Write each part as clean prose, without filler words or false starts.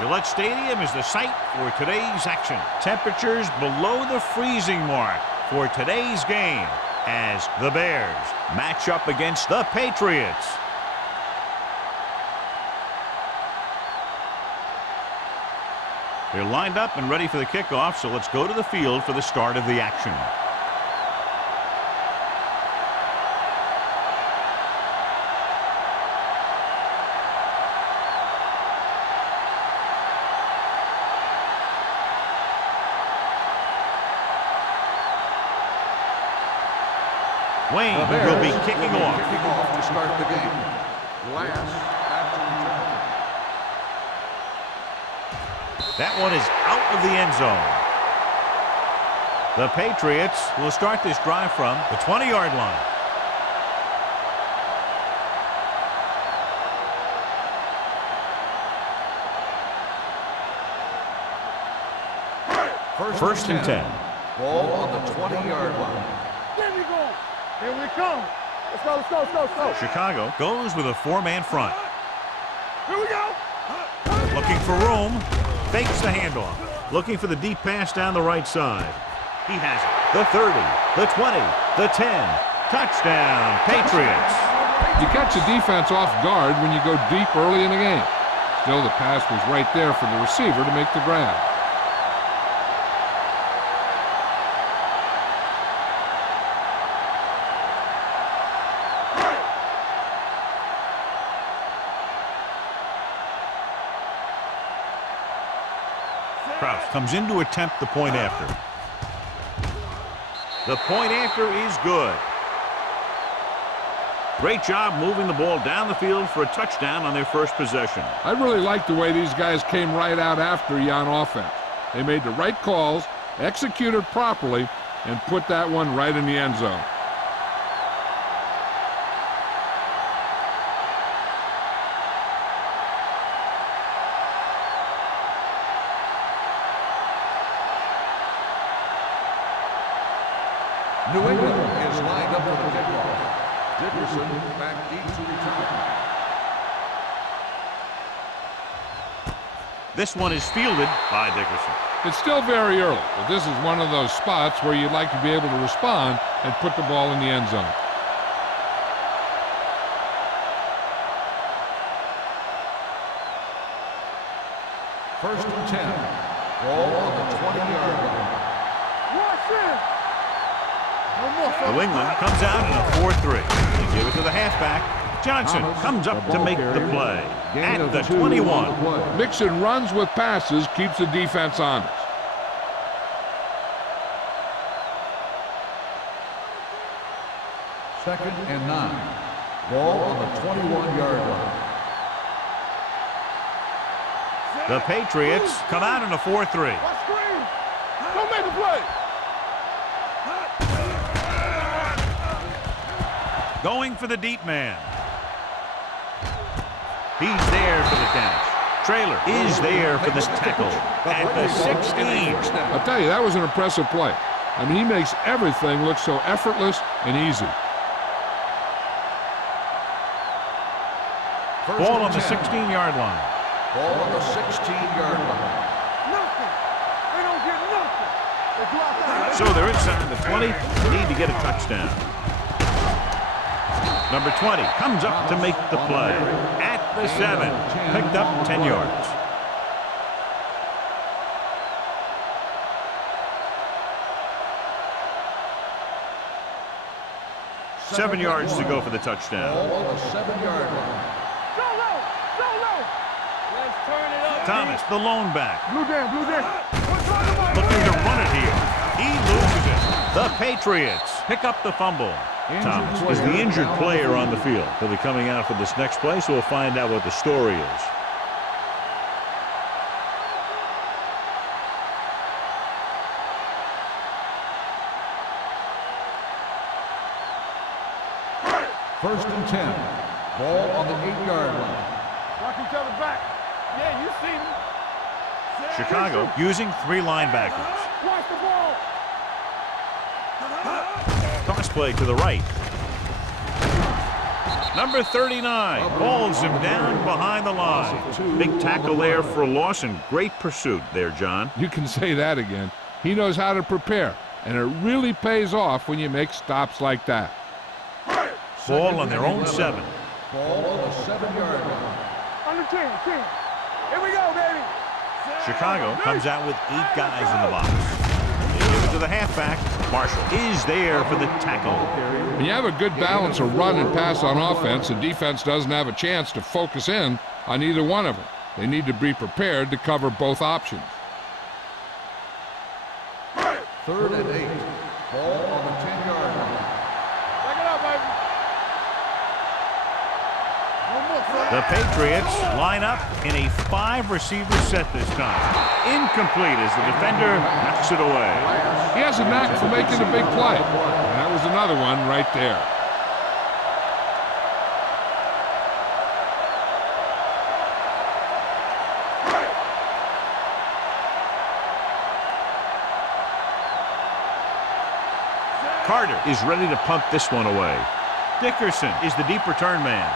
Gillette Stadium is the site for today's action. Temperatures below the freezing mark for today's game as the Bears match up against the Patriots. They're lined up and ready for the kickoff, so let's go to the field for the start of the action. Wayne will be kicking off to start the game. Last after return. That one is out of the end zone. The Patriots will start this drive from the 20-yard line. First and 10. Ball on the 20-yard line. There we go. Here we come. Let's go, let's go, let's go, let's go. Chicago goes with a four-man front. Here we go. Looking for room. Fakes the handoff. Looking for the deep pass down the right side. He has it. The 30, the 20, the 10. Touchdown, Patriots. You catch a defense off guard when you go deep early in the game. Still, the pass was right there for the receiver to make the grab. Kraus comes in to attempt the point after. The point after is good. Great job moving the ball down the field for a touchdown on their first possession. I really like the way these guys came right out after you on offense. They made the right calls, executed properly, and put that one right in the end zone. New England is lined up for the kickoff. Dickerson back deep to return. This one is fielded by Dickerson. It's still very early, but this is one of those spots where you'd like to be able to respond and put the ball in the end zone. First and 10. Ball on the 20-yard line. Watch it. New England comes out in a 4-3. They give it to the halfback. Johnson comes up to make the play at the 21. Mixon runs with passes, keeps the defense honest. Second and 9. Ball on the 21-yard line. The Patriots come out in a 4-3. Watch screen. Don't make a play. Going for the deep man. He's there for the catch. Traylor is there for this tackle at the 16. I'll tell you, that was an impressive play. I mean, he makes everything look so effortless and easy. Ball on the 16-yard line. Ball on the 16-yard line. Nothing. They don't get nothing. They block out. So they're inside the 20. Need to get a touchdown. Number 20 comes up to make the play at the 7. Picked up 10 yards. Seven yards to go for the touchdown. Ball on the 7-yard line. Go low. Go low. Let's turn it up. Thomas, the lone back, Blue down, blue down. looking to run it here. He loses it. The Patriots pick up the fumble. Thomas is the injured player on the field. He'll be coming out for this next play, so we'll find out what the story is. First and 10. Ball on the 8-yard line. Watch each other back. Yeah, you see me. Chicago using 3 linebackers. Watch the ball. Toss play to the right. Number 39 hauls him down behind the line. Big tackle there for a loss and great pursuit there, John. You can say that again. He knows how to prepare, and it really pays off when you make stops like that. Ball on their own 7. Ball on the 7-yard line. Under 10. Here we go, baby. Chicago comes out with 8 guys in the box. They give it to the halfback. Marshall is there for the tackle. When you have a good balance of run and pass on offense, the defense doesn't have a chance to focus in on either one of them. They need to be prepared to cover both options. 3rd and 8. Ball on the 10-yard line. Back it up, baby. The Patriots line up in a 5-receiver set this time. Incomplete as the defender knocks it away. He has a knack for making a big play. And that was another one right there. Carter is ready to punt this one away. Dickerson is the deep return man.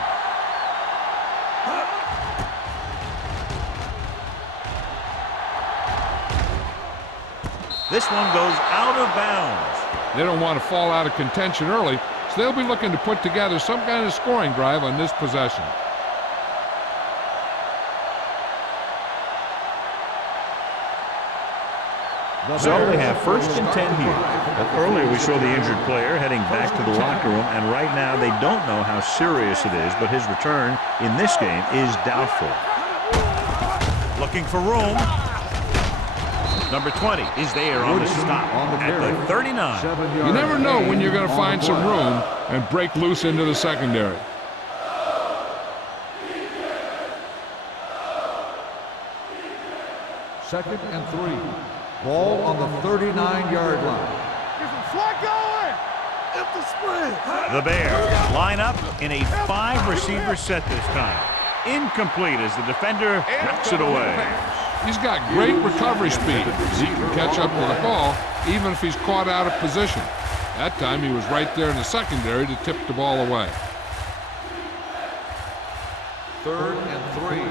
This one goes out of bounds. They don't want to fall out of contention early, so they'll be looking to put together some kind of scoring drive on this possession. So they have 1st and 10 here. Earlier we saw the injured player heading back to the locker room, and right now they don't know how serious it is, but his return in this game is doubtful. Looking for room. Number 20 is there on the stop at the 39. You never know when you're going to find some room and break loose into the secondary. Second and 3. Ball on the 39-yard line. Get some slack going. Empty sprint. The Bears line up in a 5-receiver set this time. Incomplete as the defender knocks it away. He's got great recovery speed. He can catch up with the ball even if he's caught out of position. That time he was right there in the secondary to tip the ball away. 3rd and 3.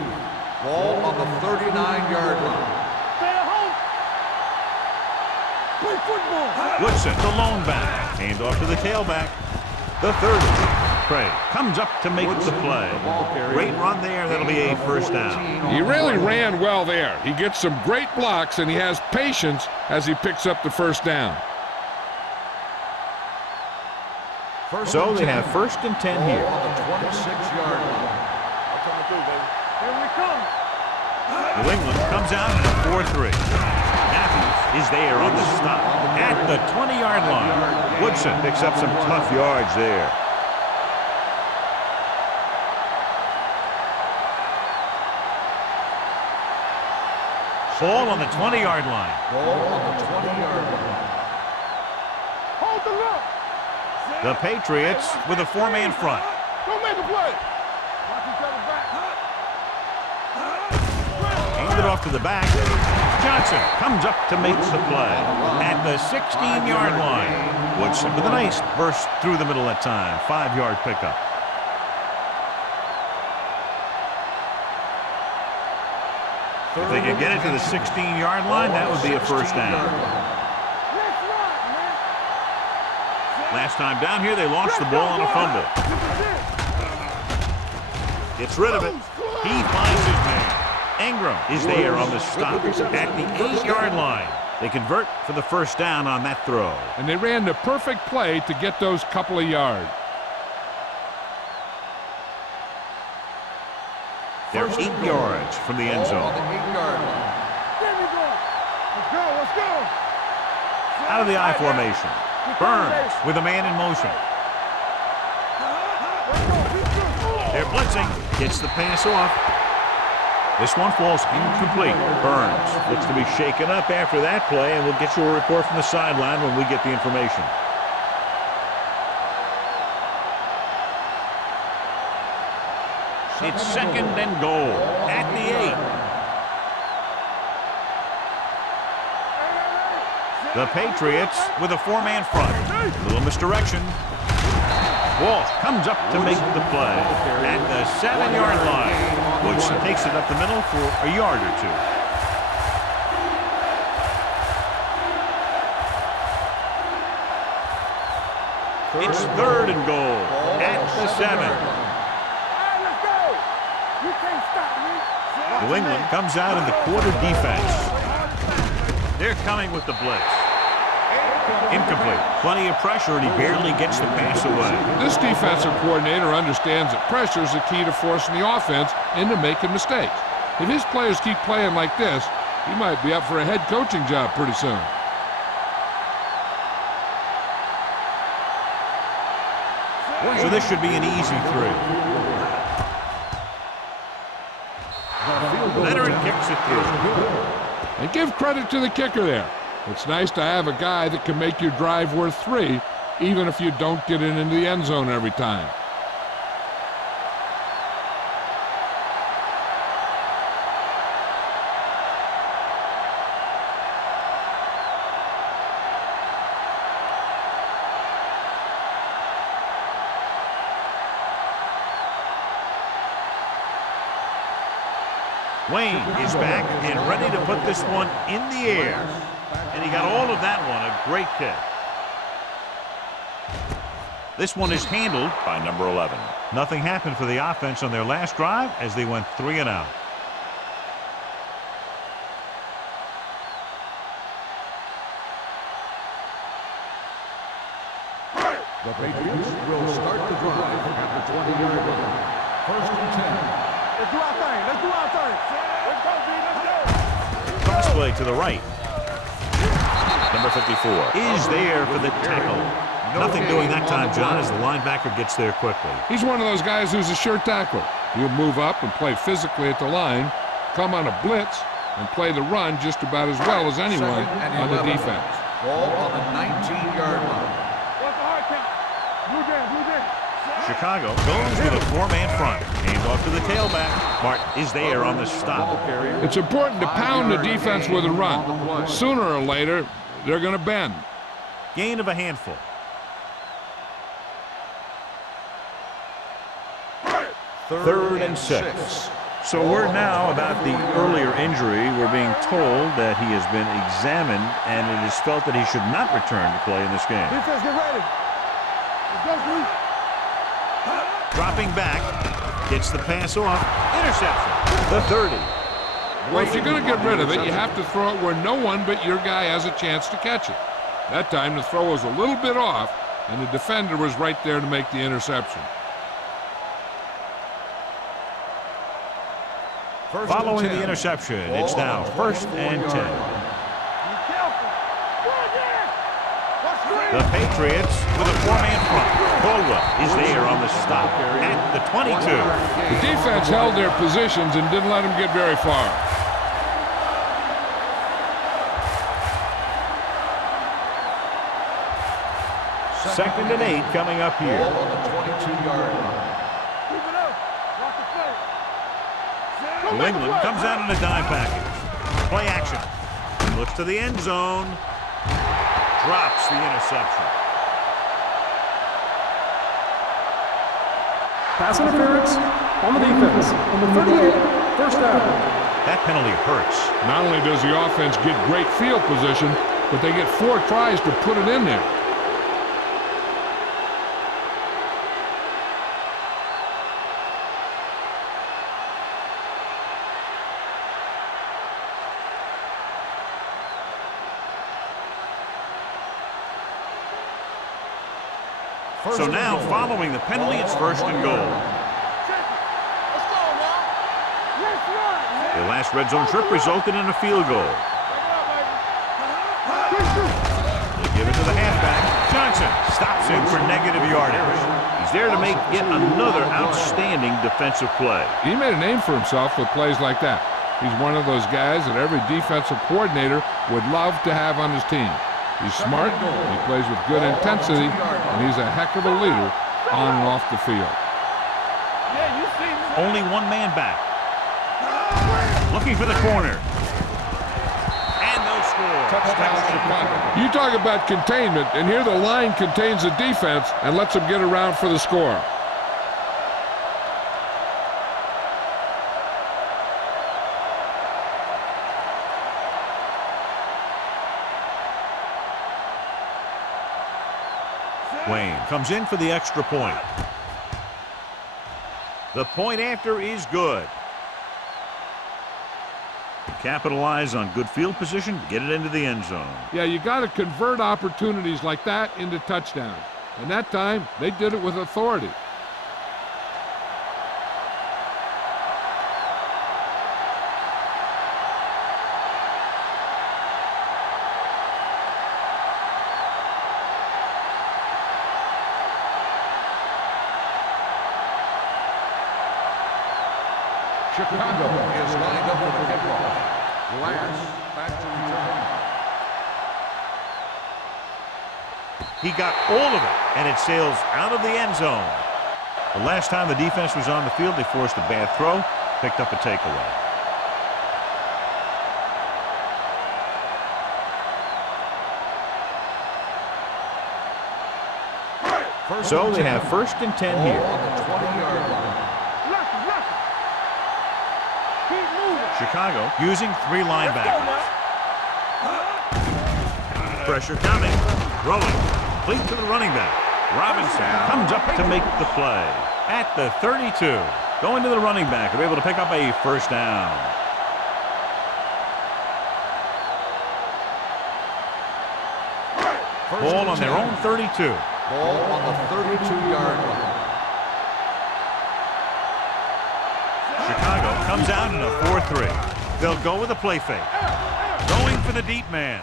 Ball on the 39-yard line. Stay at home. Play football. Woodson, the lone back. Hand off to the tailback. The 30. Craig comes up to make the play. Great run there. That'll be a 1st down. He really ran well there. He gets some great blocks, and he has patience as he picks up the 1st down. So they have 1st and 10 here. On the 26-yard line. Here we come. New England comes out in a 4-3. Matthews is there on the stop at the 20-yard line. Woodson picks up some tough yards there. Ball on the 20-yard line. Ball on the 20-yard line. Hold the look. The Patriots with a 4-man front. Don't make a play. Watch each other back. Handed off to the back. Johnson comes up to make the play at the 16-yard line. Woodson with a nice burst through the middle that time. 5-yard pickup. If they could get it to the 16-yard line, that would be a 1st down. Last time down here, they lost the ball on a fumble. Gets rid of it. He finds his man. Ingram is there on the stop at the 8-yard line. They convert for the 1st down on that throw. And they ran the perfect play to get those couple of yards. They're 8 yards from the end zone. On the 8-yard line. There we go. Let's go. Out of the I formation. Burns with a man in motion. They're blitzing. Gets the pass off. This one falls incomplete. Burns looks to be shaken up after that play, and we'll get you a report from the sideline when we get the information. It's 2nd and goal at the 8. The Patriots with a 4-man front. A little misdirection. Walt comes up to make the play at the 7-yard line, which takes it up the middle for a yard or two. It's 3rd and goal at the 7. Let's go. You can't stop me. New England comes out in the quarter defense. They're coming with the blitz. Incomplete. Plenty of pressure, and he barely gets the pass away. This defensive coordinator understands that pressure is the key to forcing the offense into making mistakes. If his players keep playing like this, he might be up for a head coaching job pretty soon. So this should be an easy 3. Leonard kicks it through. And give credit to the kicker there. It's nice to have a guy that can make your drive worth 3, even if you don't get it into the end zone every time. Wayne is back and ready to put this one in the air. And he got all of that one. A great kick. This one is handled by number 11. Nothing happened for the offense on their last drive as they went 3 and out. The Patriots will start the drive at the 20-yard line. 1st and 10. Let's do our thing. Let's do our thing. Let's go, B. Let's go. Cross play to the right. Number 54 is there for the tackle. Nothing doing that time, John, as the linebacker gets there quickly. He's one of those guys who's a sure tackler. He'll move up and play physically at the line, come on a blitz, and play the run just about as well as anyone on the defense. Ball on the 19-yard line. What's the hard count? Blue down, blue down. Chicago goes with a 4-man front. Hands off to the tailback. Martin is there on the stop. It's important to pound the defense with a run. Sooner or later, they're going to bend. Gain of a handful. 3rd and 6. So we're now about the earlier injury. We're being told that he has been examined, and it is felt that he should not return to play in this game. Defense, get ready. Let's go, Blue. Dropping back, gets the pass off, interception. The 30. Well, if you're going to get rid of it, you have to throw it where no one but your guy has a chance to catch it. That time the throw was a little bit off, and the defender was right there to make the interception. Following the interception, it's now 1st and 10. Be careful. The Patriots with a 4-man front. Caldwell is there on the stop at the 22. The defense held their positions and didn't let them get very far. Second and 8 coming up here. Ball on the 22-yard line. Keep it up. Watch the play. New England comes out in a dime package. Play action. Looks to the end zone. Drops the interception. Pass interference on the defense. Number 38, 1st down. That penalty hurts. Not only does the offense get great field position, but they get 4 tries to put it in there. So now, following the penalty, it's 1st and goal. Let's go, now. Let's run. The last red zone trip resulted in a field goal. They give it to the halfback. Johnson stops him for negative yardage. He's there to make yet another outstanding defensive play. He made a name for himself with plays like that. He's one of those guys that every defensive coordinator would love to have on his team. He's smart, he plays with good intensity, and he's a heck of a leader on and off the field. Yeah, you see me. Only 1 man back. Looking for the corner. And no score. Touchdown, Chicago. You talk about containment, and here the line contains the defense and lets them get around for the score. Wayne comes in for the extra point. The point after is good. Capitalize on good field position, get it into the end zone. Yeah, you got to convert opportunities like that into touchdowns. And that time, they did it with authority. Chicago is lined up for the kickoff. Lance back to return. He got all of it, and it sails out of the end zone. The last time the defense was on the field, they forced a bad throw, picked up a takeaway. So they have 1st and 10 here. On the 20-yard line. Chicago using 3 linebackers. Pressure coming. Rolling. Complete to the running back. Robinson comes up to make the play. At the 32. Going to the running back. They're able to pick up a 1st down. Ball on their own 32. Ball on the 32-yard line. Chicago comes out in a 4-3. They'll go with a play fake. Going for the deep man.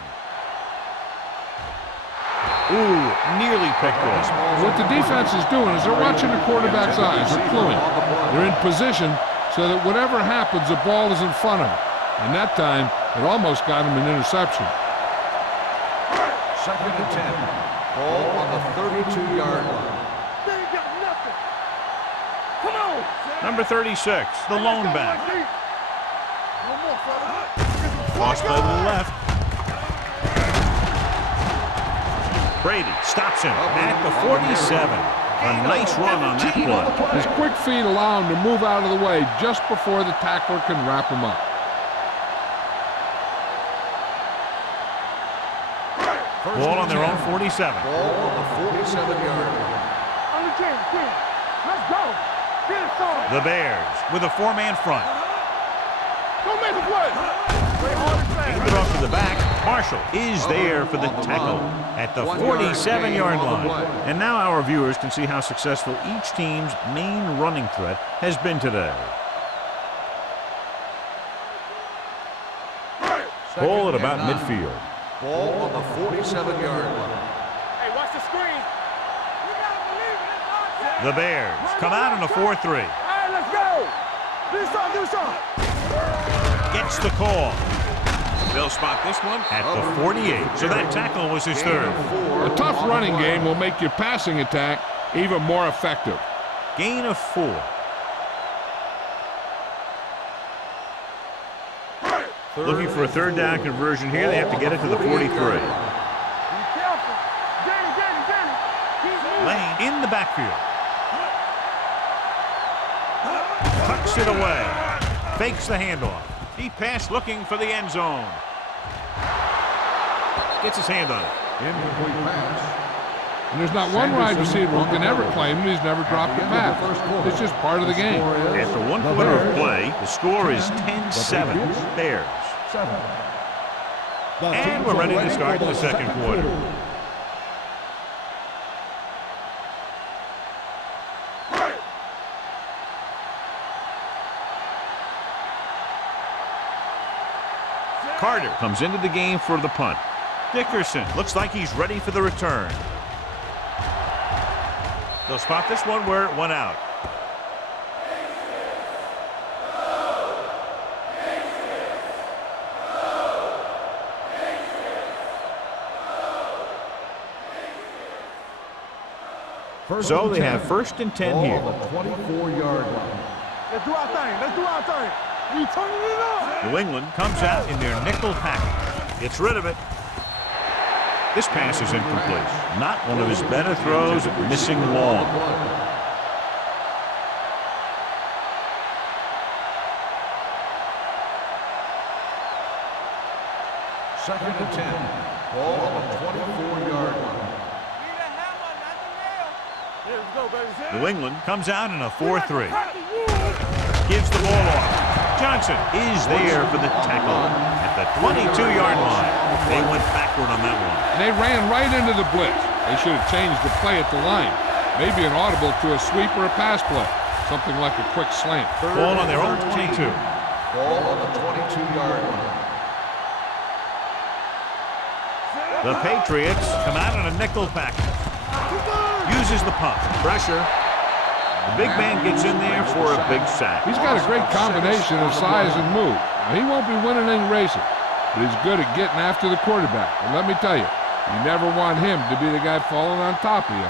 Ooh, nearly picked off. What the defense is doing is they're watching the quarterback's eyes. They're cluing. They're in position so that whatever happens, the ball is in front of them. And that time, it almost got him an interception. 2nd and 10. Ball on the 32-yard line. They ain't got nothing. Come on. Number 36, the lone back. No more, fella. Cross play to the left. Brady stops him at the 47. A nice run on that play. His quick feet allow him to move out of the way just before the tackler can wrap him up. Ball on their own 47. Ball on the 47-yard line. On the 10. Let's go. Get it started. The Bears with a 4-man front. Don't make a play. Play hard and fast. Hand it off to the back. Marshall is there for the tackle at the 47-yard line. And now our viewers can see how successful each team's main running threat has been today. Ball at about midfield. Ball on the 47-yard line. Hey, watch the screen. You gotta believe it. It's our time. The Bears come out in a 4-3. All right, let's go. Do something. Gets the call. They'll spot this one at the 48. So that tackle was his 3rd. A tough running game will make your passing attack even more effective. Gain of 4. Looking for a 3rd down conversion here. They have to get it to the 43. Be careful. Danny. Keep moving. Lane in the backfield. Tucks it away. Fakes the handoff. Deep pass looking for the end zone. Gets his hand on it. Incomplete pass. And there's not one wide receiver who can ever claim that he's never dropped a pass. It's just part of the game. After 1 quarter of play, the score is 10-7. Bears. And we're ready to start the 2nd quarter. Carter comes into the game for the punt. Dickerson looks like he's ready for the return. They'll spot this one where it went out. So they have 1st and 10 here. Ball on the 24-yard line. Let's do our thing. We turning it up. New England comes out in their nickel package. Gets rid of it. This pass is incomplete. Not one of his better throws, missing long. Second and 10. Ball on the 24-yard line. New England comes out in a 4-3. Gives the ball off. Johnson is there for the tackle at the 22-yard line. They went backward on that one. They ran right into the blitz. They should have changed the play at the line. Maybe an audible to a sweep or a pass play. Something like a quick slant. Ball on their own 22. Ball on the 22-yard line. The Patriots come out in a nickel package. Uses the pump. Pressure. The big man gets in there for a big sack. He's got a great combination of size and move. Now, he won't be winning any races, but he's good at getting after the quarterback. And let me tell you, you never want him to be the guy falling on top of you.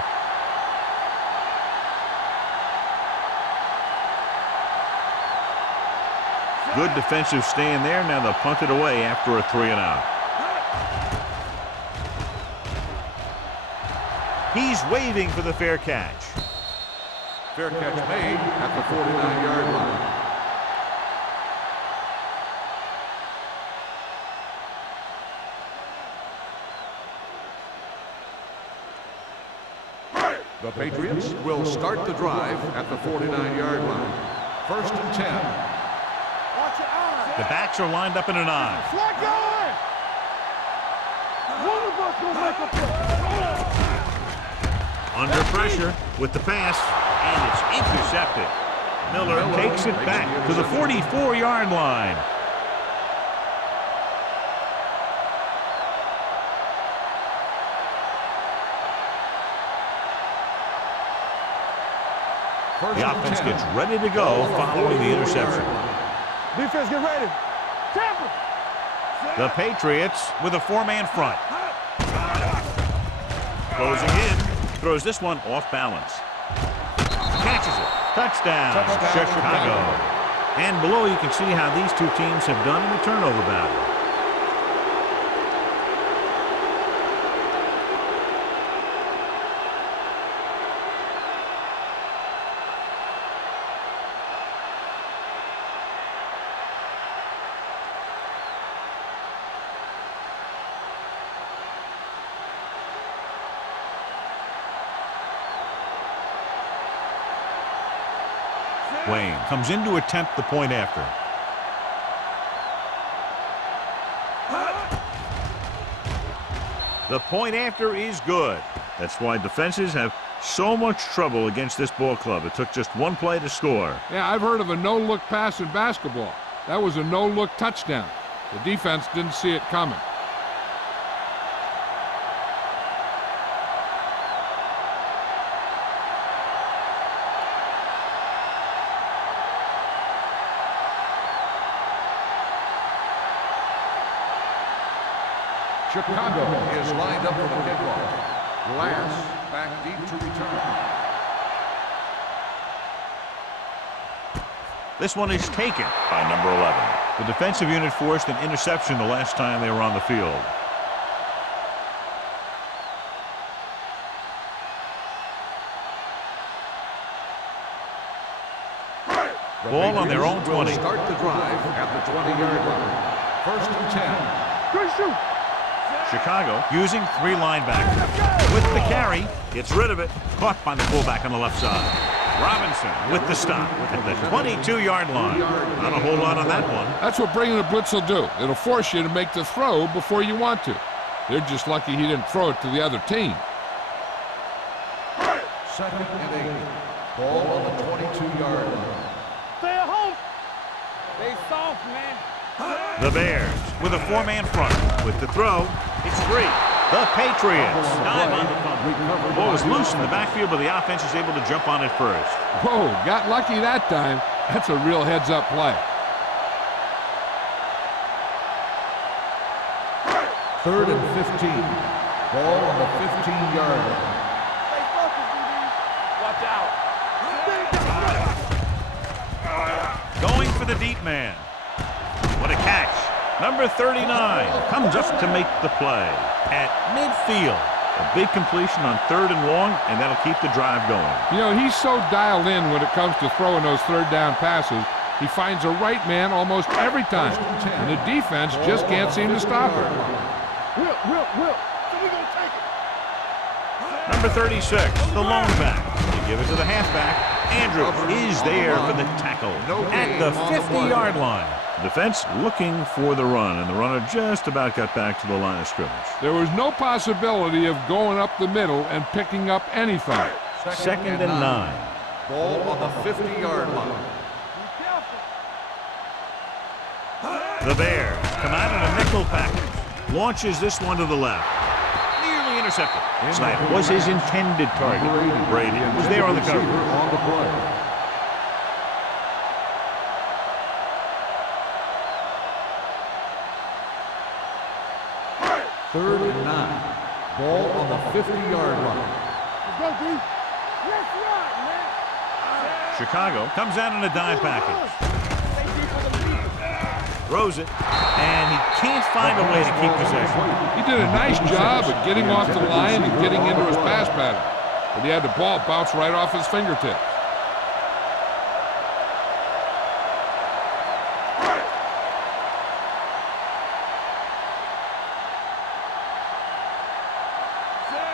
Good defensive stand there. Now they'll punt it away after a 3-and-out. He's waving for the fair catch. Fair catch made at the 49-yard line. The Patriots will start the drive at the 49-yard line. First and 10. The backs are lined up in an I. Flag going! One of us will make a play. Under pressure with the pass, and it's intercepted. Miller takes it back to the 44-yard line. The offense gets ready to go following the interception. Defense, get ready. Tampa. The Patriots with a four-man front. Closing in. Throws this one off balance. Catches it. Touchdown, Chicago. And below you can see how these two teams have done in the turnover battle. Wayne comes in to attempt the point after. The point after is good. That's why defenses have so much trouble against this ball club. It took just one play to score. Yeah, I've heard of a no-look pass in basketball. That was a no-look touchdown. The defense didn't see it coming. Chicago is lined up for the kickoff. Glass back deep to return. This one is taken by number 11. The defensive unit forced an interception the last time they were on the field. Ball on their own 20. Start the drive at the 20-yard line. First and 10. Good shoot. Chicago using three linebackers. With the carry, gets rid of it. Caught by the fullback on the left side. Robinson with the stop at the 22-yard line. Not a whole lot on that one. That's what bringing a blitz will do. It'll force you to make the throw before you want to. They're just lucky he didn't throw it to the other team. Second and 8. Ball on the 22-yard line. Stay at home. Stay soft, man. The Bears with a four-man front. With the throw, it's free. The Patriots dive on the fumble. The ball was loose in the backfield, but the offense is able to jump on it first. Whoa, got lucky that time. That's a real heads-up play. Third and 15. Ball on the 15-yard line. Stay focused, DB. Watch out. Going for the deep man. What a catch. Number 39 comes up to make the play at midfield. A big completion on 3rd and long, and that'll keep the drive going. You know, he's so dialed in when it comes to throwing those 3rd down passes. He finds a right man almost every time, and the defense just can't seem to stop him. Will. So we gonna take it. Number 36, the lone back. They give it to the halfback. Andrews is there for the tackle at the 50-yard line. Defense looking for the run, and the runner just about got back to the line of scrimmage. There was no possibility of going up the middle and picking up anything. 2nd and 9. Ball on the 50-yard line. The Bears come out in a nickel package. Launches this one to the left. Nearly intercepted. That was his intended target. Brady was there on the cover. On the play. Third and 9. Ball on the 50-yard line. Let's go, D. Let's run, man. Chicago comes out in a dime package. Throws it, and he can't find a way to keep possession. He did a nice job of getting off the line and getting into his pass pattern, but he had the ball bounce right off his fingertips.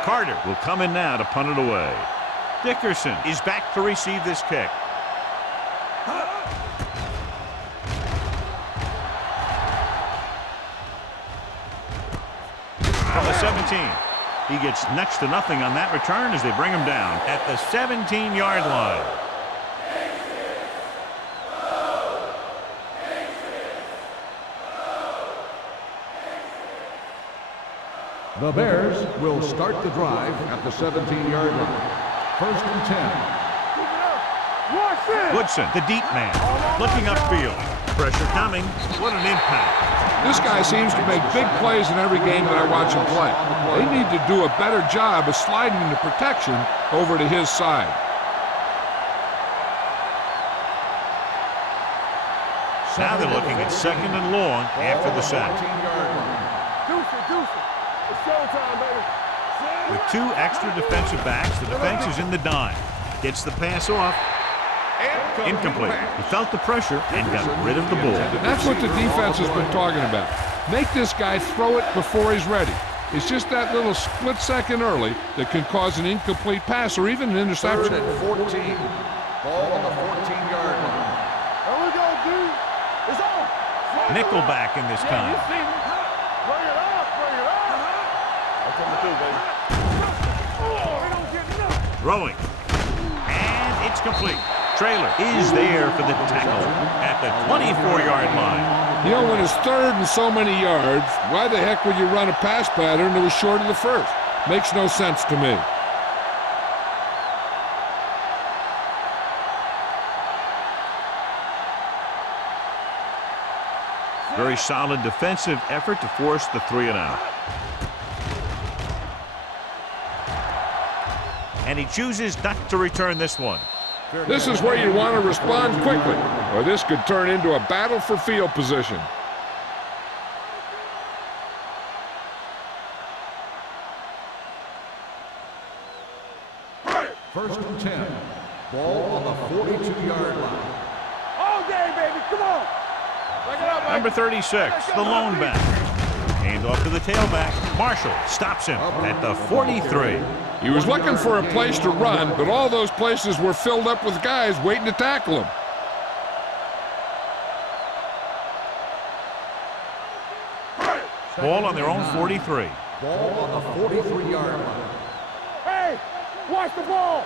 Carter will come in now to punt it away. Dickerson is back to receive this kick. From the 17. He gets next to nothing on that return as they bring him down at the 17-yard line. The Bears will start the drive at the 17-yard line. 1st and 10. Watch this. Woodson, the deep man, looking upfield. Pressure coming. What an impact. This guy seems to make big plays in every game that I watch him play. They need to do a better job of sliding into protection over to his side. Now they're looking at 2nd and long after the sack. Deuce it. It's showtime, baby. With 2 extra defensive backs, the defense is in the dime. Gets the pass off. Incomplete. He felt the pressure and got rid of the ball. That's what the defense has been talking about. Make this guy throw it before he's ready. It's just that little split second early that can cause an incomplete pass or even an interception. 3rd and 14. Ball on the 14-yard line. There we go, dude. It's on. Nickelback in this You time. see me? Bring it up. That's what I'm do, baby. Oh, they don't get nothing. Throwing. And it's complete. Trailer is there for the tackle at the 24-yard line. You know, when it's 3rd and so many yards, why the heck would you run a pass pattern that was short of the first? Makes no sense to me. Very solid defensive effort to force the 3-and-out. And he chooses not to return this one. This is where you want to respond quickly, or this could turn into a battle for field position. First and 10. Ball on the 42-yard line. All day, baby. Come on. Bring it up, baby. Number 36, the lone back. Hand off to the tailback. Marshall stops him at the 43. He was looking for a place to run, but all those places were filled up with guys waiting to tackle him. Ball on their own 43. Ball on the 43-yard line. Hey, watch the ball.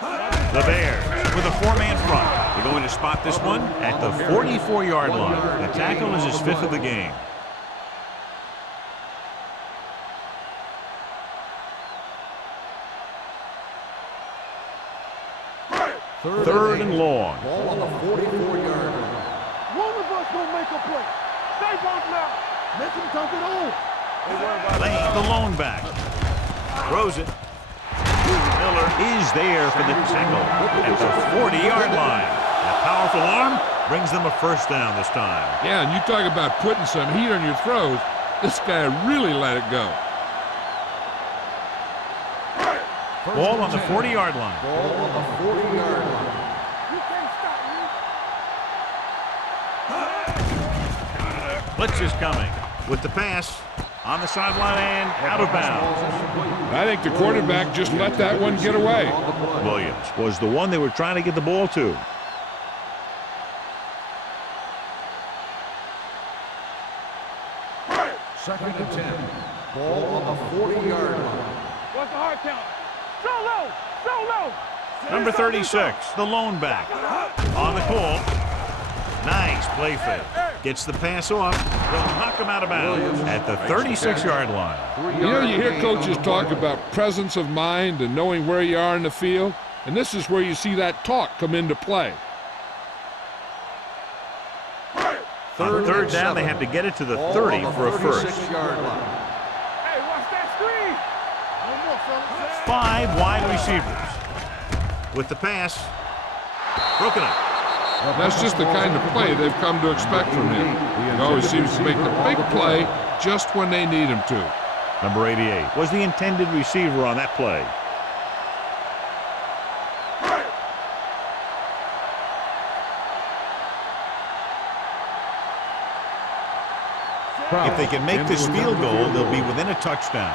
The Bears with a 4-man front. They're going to spot this one at the 44-yard line. The tackle is his 5th of the game. Third and long. Ball on the 44-yard line. One of us gonna make a play. Stay both now. Make him dump it on. Lane, the lone back. Throws it. Miller is there for the tackle at the 40-yard line. That powerful arm brings them a first down this time. Yeah, and you talk about putting some heat on your throws. This guy really let it go. Ball on the 40-yard line. Ball on the 40-yard line. You can't stop me. Blitz is coming with the pass on the sideline and out of bounds. I think the quarterback just let that one get away. Williams was the one they were trying to get the ball to. Second and 10. Ball on the 40-yard line. What's the hard count? So low! So low! Number 36, the lone back. On the call. Nice play fake. Gets the pass off. They'll knock him out of bounds at the 36-yard line. You know, you hear coaches talk about presence of mind and knowing where you are in the field, and this is where you see that talk come into play. On third down, they have to get it to the 30 for a first. Hey, watch that screen! No more, fellas. 5 wide receivers. With the pass. Broken up. That's just the kind of play they've come to expect from him. He always seems to make the big play just when they need him to. Number 88 was the intended receiver on that play. If they can make this field goal, they'll be within a touchdown.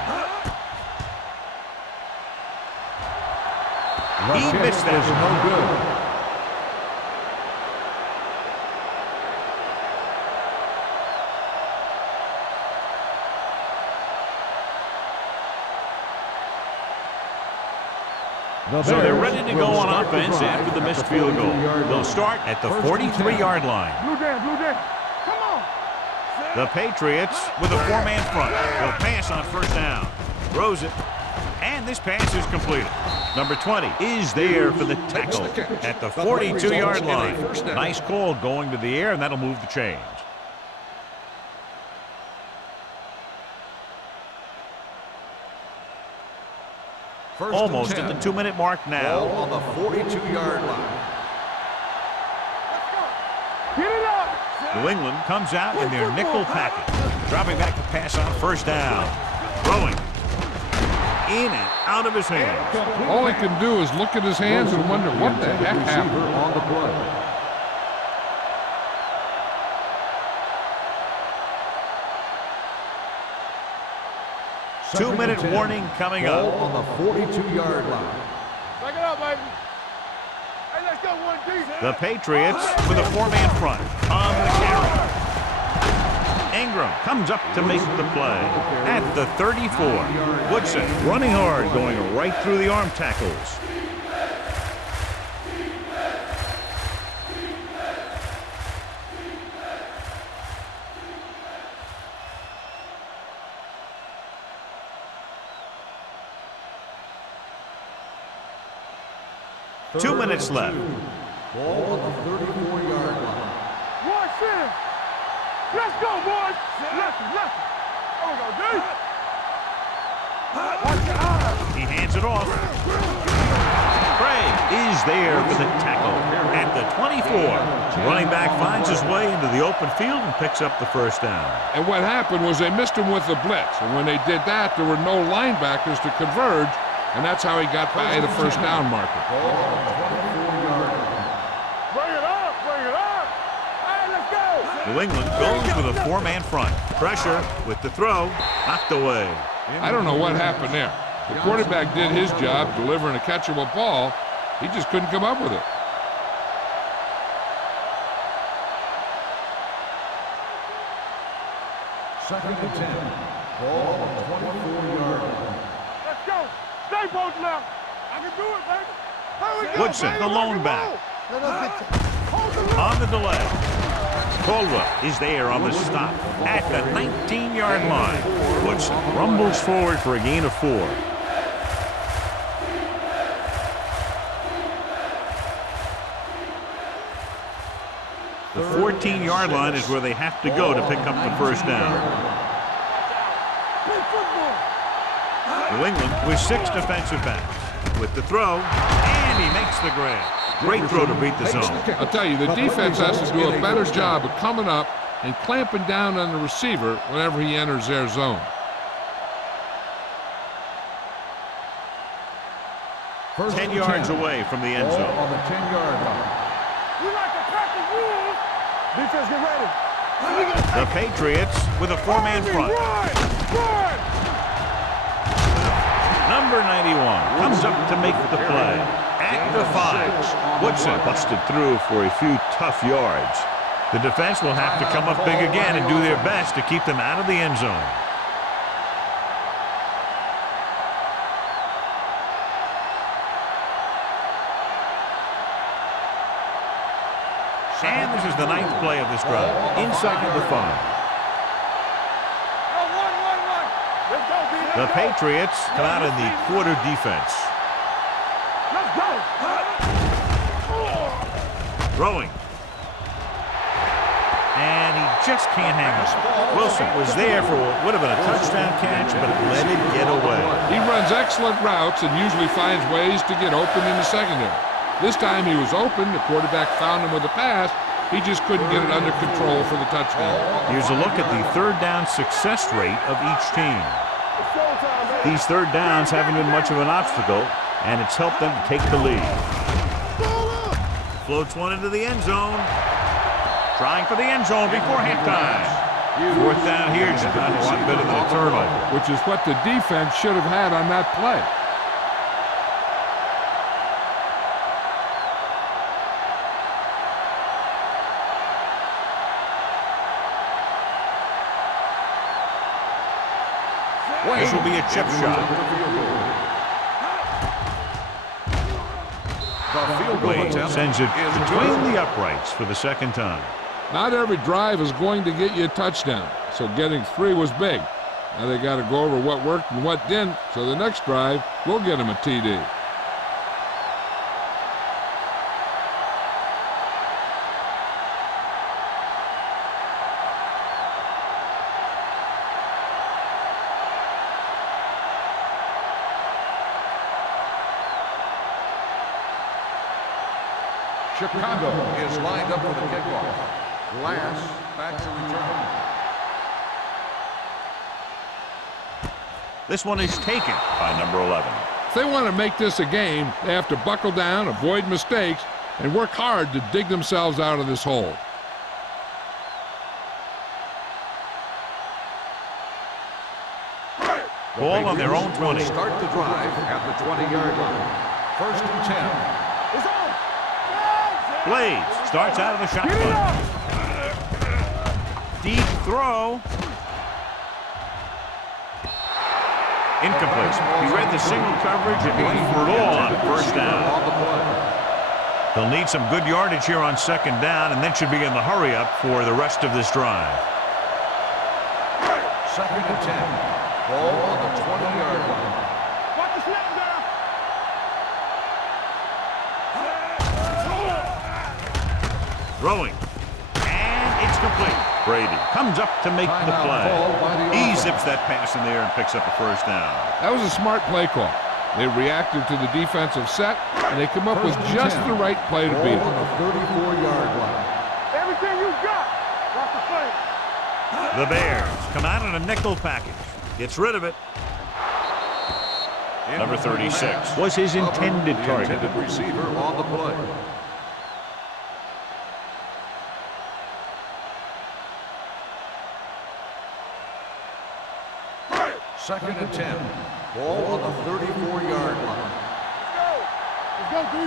He missed that. No good. So they're ready to go on offense after the missed field goal. They'll start at the 43-yard line. Blue Jam, Blue Jam. Come on! The Patriots with a 4-man front. They'll pass on first down. Throws it. And this pass is completed. Number 20 is there for the tackle at the 42-yard line. Nice call going to the air, and that'll move the chains. Almost at the 2-minute mark now. Ball on the 42-yard line. Get it up! New England comes out in their nickel package. Dropping back to pass on first down. Throwing. In and out of his hands. All he can do is look at his hands and wonder what the heck happened. On the play. Two-minute warning coming Ball up. on the 42-yard line. Back it up, baby. Hey, let's go one deep. The Patriots with a 4-man front on the carry. Ingram comes up to make the play at the 34. Woodson running hard, going right through the arm tackles. Two minutes left. Ball on the 34-yard line. One center. Let's go, boys. Lefty, lefty. There we go, dude. Watch your eyes. He hands it off. Craig is there for the tackle at the 24. Running back finds his way into the open field and picks up the first down. And what happened was they missed him with the blitz. And when they did that, there were no linebackers to converge. And that's how he got by the first down marker. Bring it up, bring it up. Hey, let's go. New England goes with a 4-man front. Pressure with the throw. Knocked away. I don't know what happened there. The quarterback did his job delivering a catchable ball. He just couldn't come up with it. Second and 10. Ball on the 24-yard line. Let's go. Stay both left. I can do it, baby. Here we go, Woodson, baby. the lone back. Hold the line. On the delay. Caldwell is there on the stop at the 19-yard line. Woodson rumbles forward for a gain of 4. The 14-yard line is where they have to go to pick up the first down. New England with 6 defensive backs. With the throw, and he makes the grab. Great throw to beat the zone. I'll tell you, the defense has to do a better job of coming up and clamping down on the receiver whenever he enters their zone. First 10 and yards 10. away from the end Ball zone. on the 10-yard line. We like to practice rules. Defense, get ready. The Patriots with a four-man front. Run! Number 91 comes up to make the play. At the 5. Woodson busted through for a few tough yards. The defense will have to come up big again and do their best to keep them out of the end zone. And this is the 9th play of this drive. Inside the 5. Let's go, B. The Patriots come out in the quarter defense. Let's go. Throwing. And he just can't hang on. Wilson was there for what would have been a touchdown catch, but let it get away. He runs excellent routes and usually finds ways to get open in the secondary. This time he was open. The quarterback found him with a pass. He just couldn't get it under control for the touchdown. Here's a look at the third down success rate of each team. It's showtime, man. These third downs haven't been much of an obstacle, and it's helped them to take the lead. Floats one into the end zone. Trying for the end zone before halftime. Fourth down here, just got a lot better than a turnover. Which is what the defense should have had on that play. This will be a chip shot. Wade sends it between the uprights for the second time. Not every drive is going to get you a touchdown, so getting 3 was big. Now they got to go over what worked and what didn't, so the next drive will get them a TD. Chicago is lined up for the kickoff. Glass back to return. This one is taken by number 11. If they want to make this a game, they have to buckle down, avoid mistakes, and work hard to dig themselves out of this hole. Ball on their own 20. Start the drive at the 20-yard line. First and 10. It's on. Blades starts out of the shotgun. Deep throw. Incomplete. He read the single coverage and went for it all on first down. They'll need some good yardage here on second down and then should be in the hurry up for the rest of this drive. Second and 10. Ball on the 20-yard line. Watch the snap down. Throwing. And it's complete. Brady comes up to make the play. He zips that pass in there and picks up a first down. That was a smart play call. They reacted to the defensive set, and they come up with just the right play to beat it. On the 34-yard line. Everything you got. Watch the play. The Bears come out in a nickel package. Gets rid of it. Number 36 was his intended target. Intended receiver on the play. Second and 10. Ball on the 34-yard line. Let's go, D.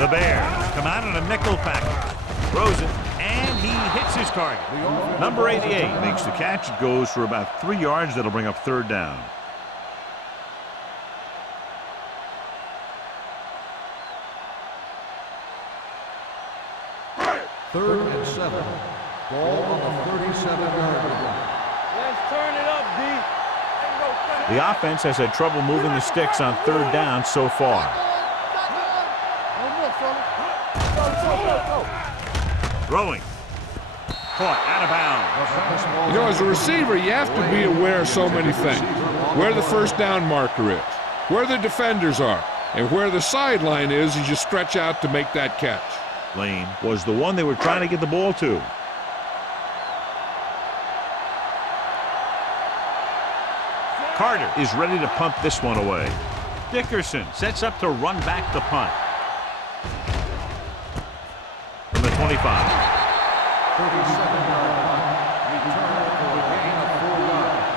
The Bears come out in a nickel package. Throws it, and he hits his target. Number 88 makes the catch. It goes for about 3 yards. That'll bring up third down. Third and 7. Ball on the 37-yard line. Let's turn it up, D. The offense has had trouble moving the sticks on third down so far. Throwing. Caught out of bounds. You know, as a receiver, you have to be aware of so many things. Where the first down marker is, where the defenders are, And where the sideline is you stretch out to make that catch. Lane was the one they were trying to get the ball to. Carter is ready to punt this one away. Dickerson sets up to run back the punt. From the 25. 37-yard punt. Return for a gain of 4 yards.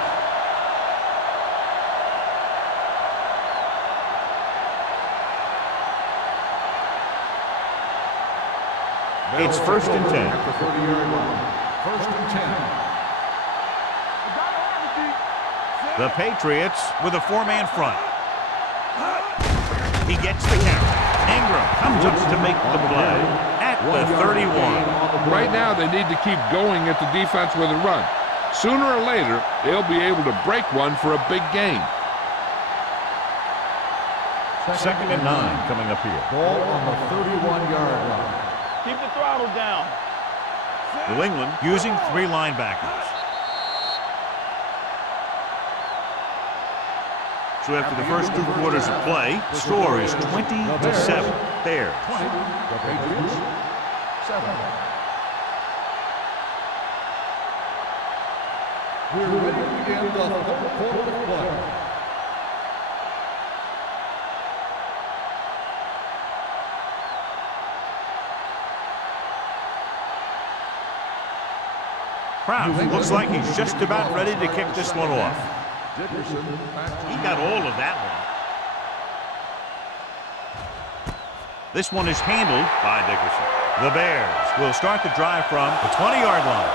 It's 1st and 10. At the 30-yard line. 1st and 10. The Patriots with a 4-man front. He gets the carry. Ingram comes up to make the play at the 31. Right now they need to keep going at the defense with a run. Sooner or later, they'll be able to break one for a big gain. 2nd and 9 coming up here. Ball on the 31-yard line. Keep the throttle down. New England using 3 linebackers. So after the first 2 quarters of play, the score is 20-7. Bears. 20. The Patriots. 7. We're ready to begin the 3rd quarter of play. Kraft looks like he's just about ready to kick this one off. Dickerson back to He got all of that one. This one is handled by Dickerson. The Bears will start the drive from the 20-yard line.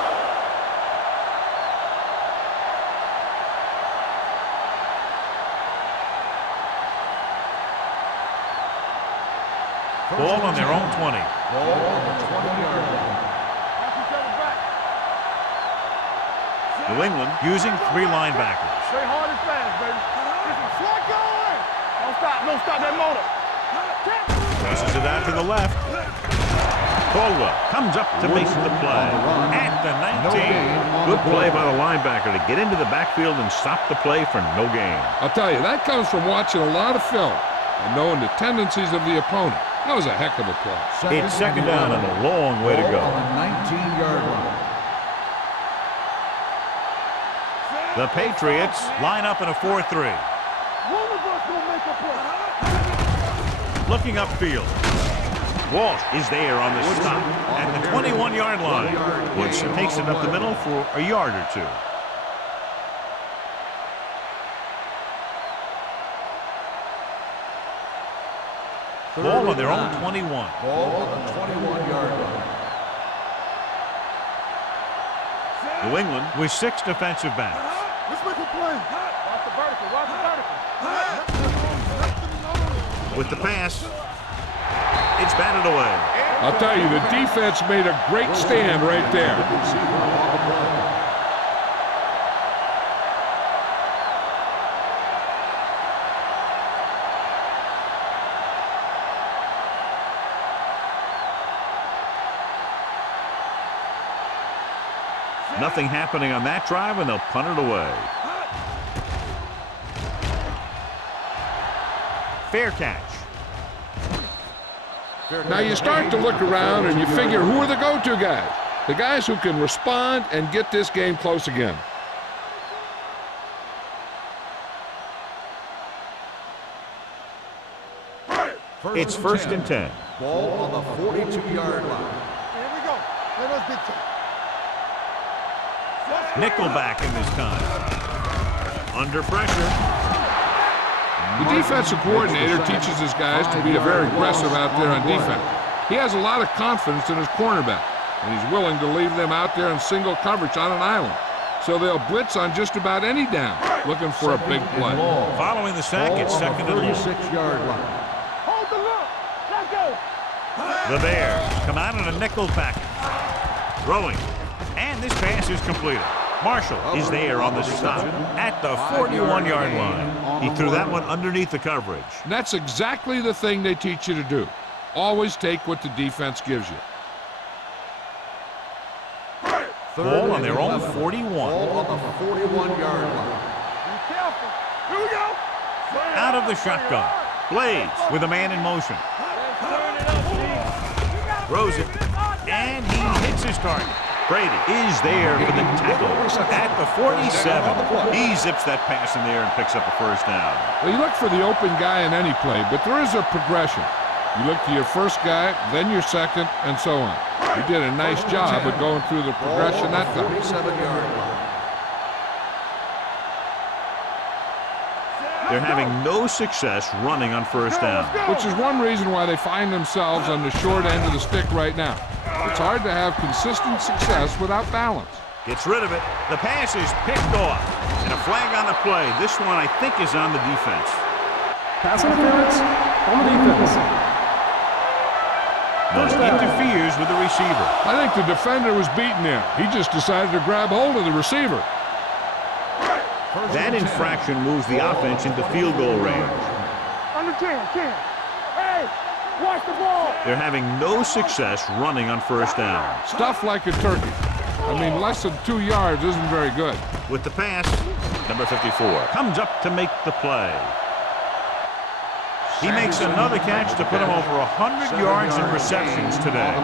Ball on their own 20. ball on the 20-yard line. Watch each other back. New England using 3 linebackers. Stay hard and fast, baby. Listen, slide going. Don't stop that motor. Passes it out to the left. Caldwell comes up to make the play at the 19. Good play by the linebacker to get into the backfield and stop the play for no gain. I'll tell you, that comes from watching a lot of film and knowing the tendencies of the opponent. That was a heck of a play. It's 2nd down and a long way to Ball go. on the 19-yard line. The Patriots line up in a 4-3. One of us will make a play. Looking upfield. Walsh is there on the stop at the 21-yard line. Woodson takes it up the middle for a yard or 2. Ball on their own 21. Ball on the 21-yard line. New England with 6 defensive backs. Let's make a play. Watch the vertical. Watch the vertical. With the pass, it's batted away. I'll tell you, the defense made a great stand right there. Receiver on the play. Nothing happening on that drive, and they'll punt it away. Fair catch. Now you start to look around and you figure, who are the go-to guys? The guys who can respond and get this game close again. It's 1st and 10. Ball on the 42-yard line. Here we go. Let us dictate. Nickelback in this time. Under pressure. The defensive coordinator teaches his guys to be very aggressive out there on defense. He has a lot of confidence in his cornerback, and he's willing to leave them out there in single coverage on an island. So they'll blitz on just about any down, looking for a big play. Following the sack, it's 2nd and long. 36-yard line. Hold the look. Let's go. The Bears come out in a nickel package. Throwing. And this pass is completed. Marshall is there on the stop at the 41-yard line. He threw that one underneath the coverage. And that's exactly the thing they teach you to do. Always take what the defense gives you. Ball on their own 41. Ball on the 41-yard line. Be careful. Here we go. Out of the shotgun. Blades with a man in motion. Throws it, and he hits his target. Brady is there for the tackle at the 47. He zips that pass in there and picks up a first down. Well, you look for the open guy in any play, but there is a progression. You look to your first guy, then your second, and so on. You did a nice job of going through the progression that time. 47-yard line. They're having no success running on first down. Which is one reason why they find themselves on the short end of the stick right now. It's hard to have consistent success without balance. Gets rid of it. The pass is picked off. And a flag on the play. This one, I think, is on the defense. Pass interference on the defense. No, interferes with the receiver. I think the defender was beaten there. He just decided to grab hold of the receiver. That infraction moves the offense into field goal range. Under 10. Hey, watch the ball. They're having no success running on first down. Stuff like a turkey. I mean, less than 2 yards isn't very good. With the pass, number 54 comes up to make the play. He makes another catch to put him over 100 yards in receptions today.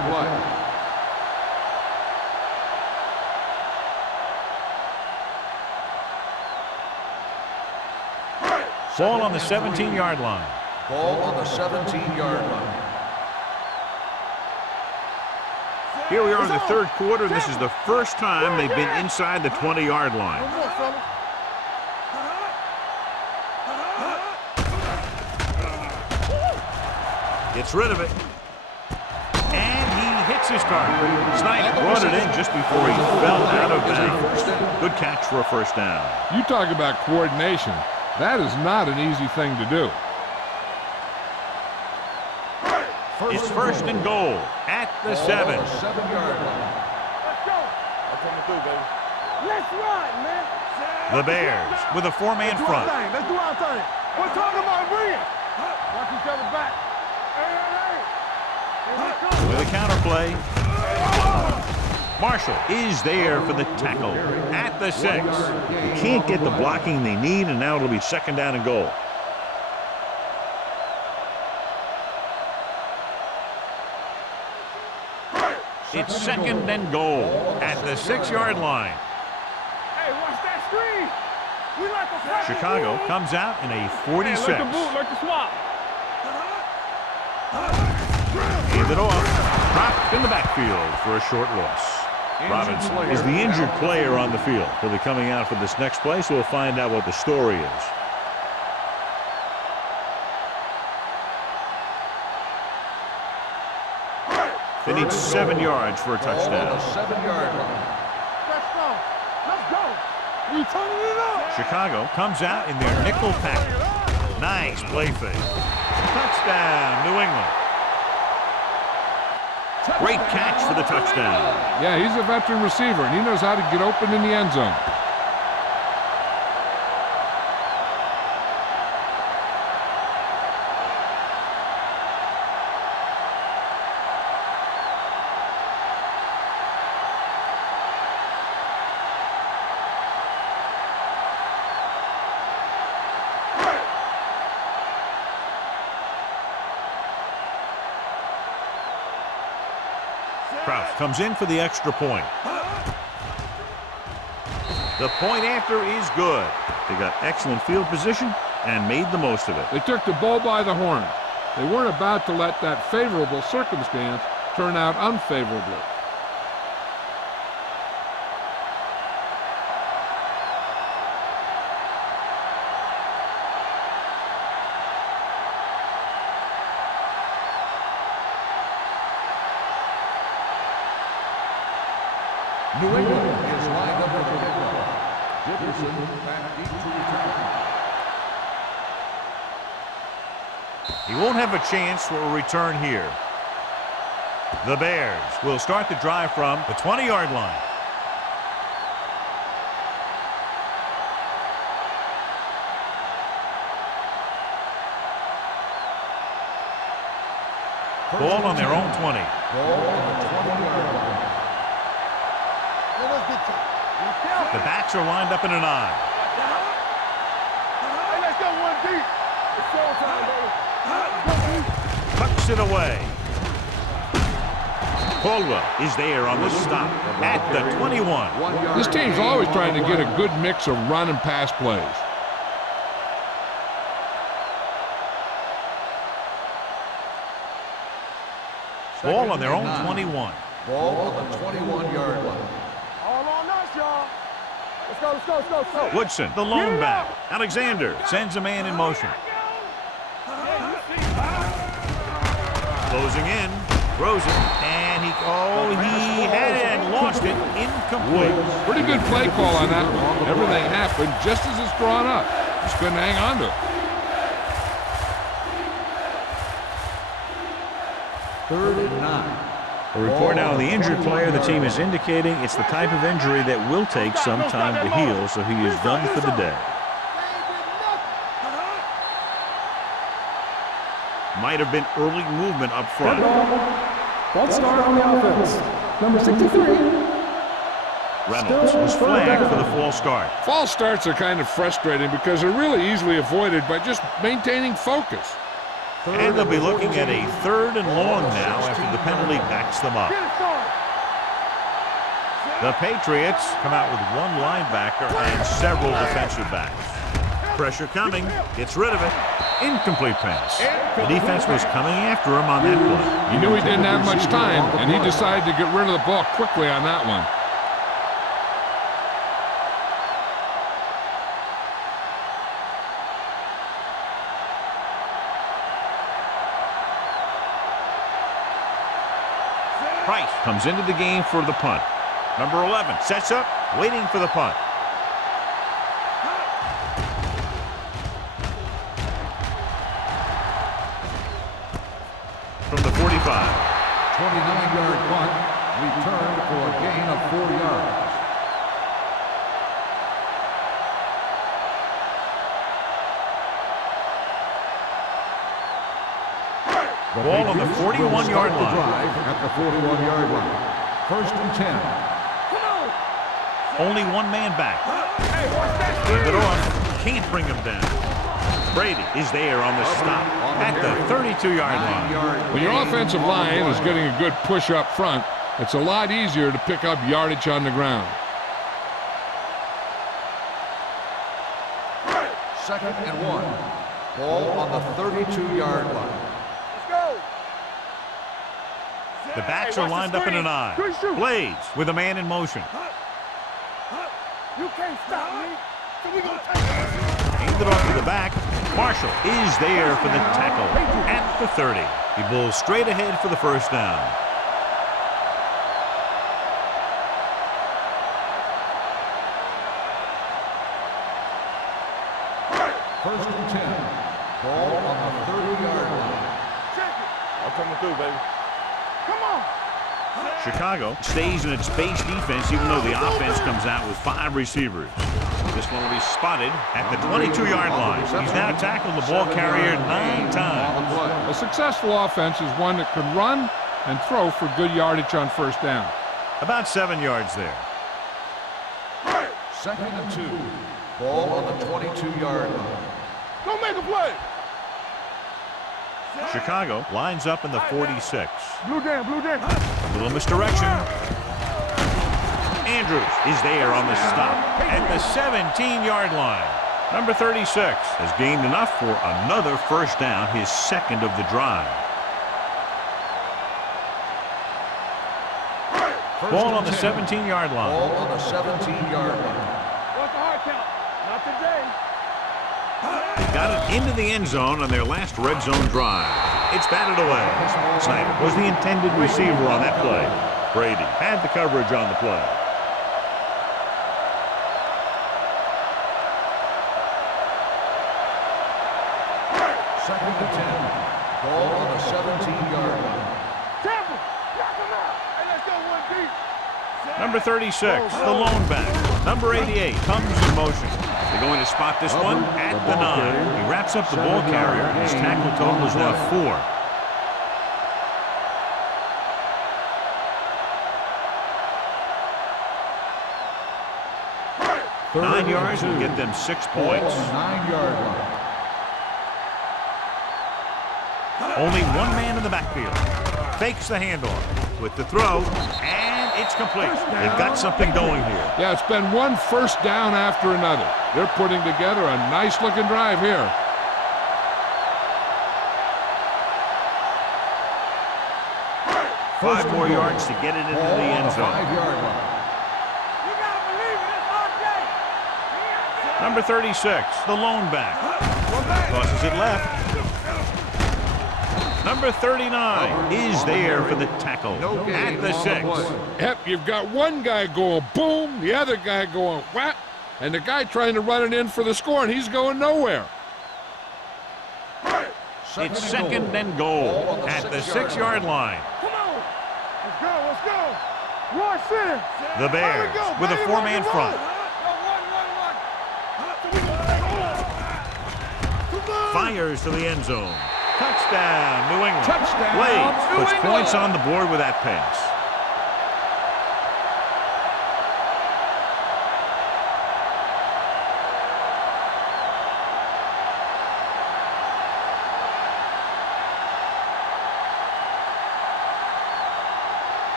Ball on the 17-yard line. Ball on the 17-yard line. Here we are in the third quarter. This is the first time they've been inside the 20-yard line. Gets rid of it. And he hits his target. Snipe brought it in just before he fell out of bounds. Good catch for a first down. You talk about coordination. That is not an easy thing to do. It's first and goal at the 7. 7-yard line. Let's go. I'm coming through, baby. Let's ride, man. The Bears with a 4-man front. Let's do our thing. We're talking about bringing. Watch each other back. Hey. Here we come. With a counterplay. Marshall is there for the tackle at the 6. They can't get the blocking they need, and now it'll be second down and goal. It's second and goal at the 6-yard line. Hey, watch that screen. We like a flag. Chicago comes out in a 46. Hey, look the boot, look the swap. Hand it off. Dropped in the backfield for a short loss. Robbins is the injured player on the field. He'll be coming out for this next play, so we'll find out what the story is. They need 7 yards for a touchdown. Ball on the 7-yard line. Let's go. Let's go. We turning it up. Chicago comes out in their nickel package. Nice play fake. Touchdown, New England. Great catch for the touchdown. Yeah, he's a veteran receiver, and he knows how to get open in the end zone. Kraft comes in for the extra point. The point after is good. They got excellent field position and made the most of it. They took the bull by the horn. They weren't about to let that favorable circumstance turn out unfavorably. New England is lined up for the kickoff. Jefferson back deep to return. He won't have a chance for a return here. The Bears will start the drive from the 20-yard line. Ball on their own 20. Ball on the 20-yard line. The backs are lined up in an I. Hey, let's go one deep. It's showtime, baby. tucks it away. Caldwell is there on the stop at the 21. This team's always trying to get a good mix of run and pass plays. Ball on their own 21. Ball on the 21-yard line. All on us, y'all. Let's go, let's go, let's go, let's go. Woodson, the lone back. Alexander sends a man in motion. Closing in, throws it, and he had it and lost it. Incomplete. Pretty good play call on that one. Everything happened just as it's drawn up. Just couldn't hang on to it. 3rd and 9. A report now on the injured player. The team is indicating it's the type of injury that will take some time to heal, so he is done for the day. Might have been early movement up front. False start on the offense. Number 63. Reynolds was flagged for the false start. False starts are kind of frustrating because they're really easily avoided by just maintaining focus. And they'll be looking at a 3rd and long now after the penalty backs them up. The Patriots come out with one linebacker and several defensive backs. Pressure coming, gets rid of it. Incomplete pass. The defense was coming after him on that play. He knew he didn't have much time, and he decided to get rid of the ball quickly on that one. Price comes into the game for the punt. Number 11 sets up, waiting for the punt. From the 45. 29-yard punt, returned for a gain of 4 yards. Ball on the 41-yard line. Drive at the 41-yard line. 1st and 10. Only one man back. Flip it off. Can't bring him down. Brady is there on the stop at the 32-yard line. When your offensive line is getting a good push up front, it's a lot easier to pick up yardage on the ground. 2nd and 1. Ball on the 32-yard line. The backs are lined up in an eye. Blades with a man in motion. You can't stop me. So we gonna take it. Aimed it off to the back. Marshall is there for the tackle at the 30. He bowls straight ahead for the first down. First and 10. Ball on the 30-yard line. Check it. I'm coming through, baby. Come on. Chicago stays in its base defense even though the offense comes out with 5 receivers. This one will be spotted at the 22-yard line. He's now tackled the ball carrier 9 times. A successful offense is one that can run and throw for good yardage on first down. About 7 yards there. 2nd and 2. Ball on the 22-yard line. Go make a play. Chicago lines up in the 46. Blue down, blue down. A little misdirection. Andrews is there on the stop at the 17-yard line. Number 36 has gained enough for another first down, his 2nd of the drive. Ball on the 17-yard line. Ball on the 17-yard line. What's the hard count? Not today. They got it into the end zone on their last red zone drive. It's batted away. Snyder was the intended receiver on that play. Brady had the coverage on the play. Second and 10. Ball on the 17-yard line. Tampa, knock him out. Hey, let's go one deep. Number 36, the lone back. Number 88 comes in motion. They're going to spot this one at the 9. He wraps up the ball carrier. His tackle total is now 4. Third 9 yards and will 2. get them 6 Ball points. on the 9-yard line. Only one man in the backfield. Fakes the handoff with the throw, and it's complete. They've got something going here. Yeah, it's been one first down after another. They're putting together a nice-looking drive here. Five more yards to get it into the end zone. 5-yard line. Number 36, the lone back. Tosses it left. Number 39 is there for the tackle at the 6. Yep, you've got one guy going boom, the other guy going whap, and the guy trying to run it in for the score, and he's going nowhere. It's second and goal at the 6-yard line. Come on. Let's go. Rush in. The Bears with a 4-man front. Fires to the end zone. Touchdown, New England. Touchdown, Blades New puts England. points on the board with that pass.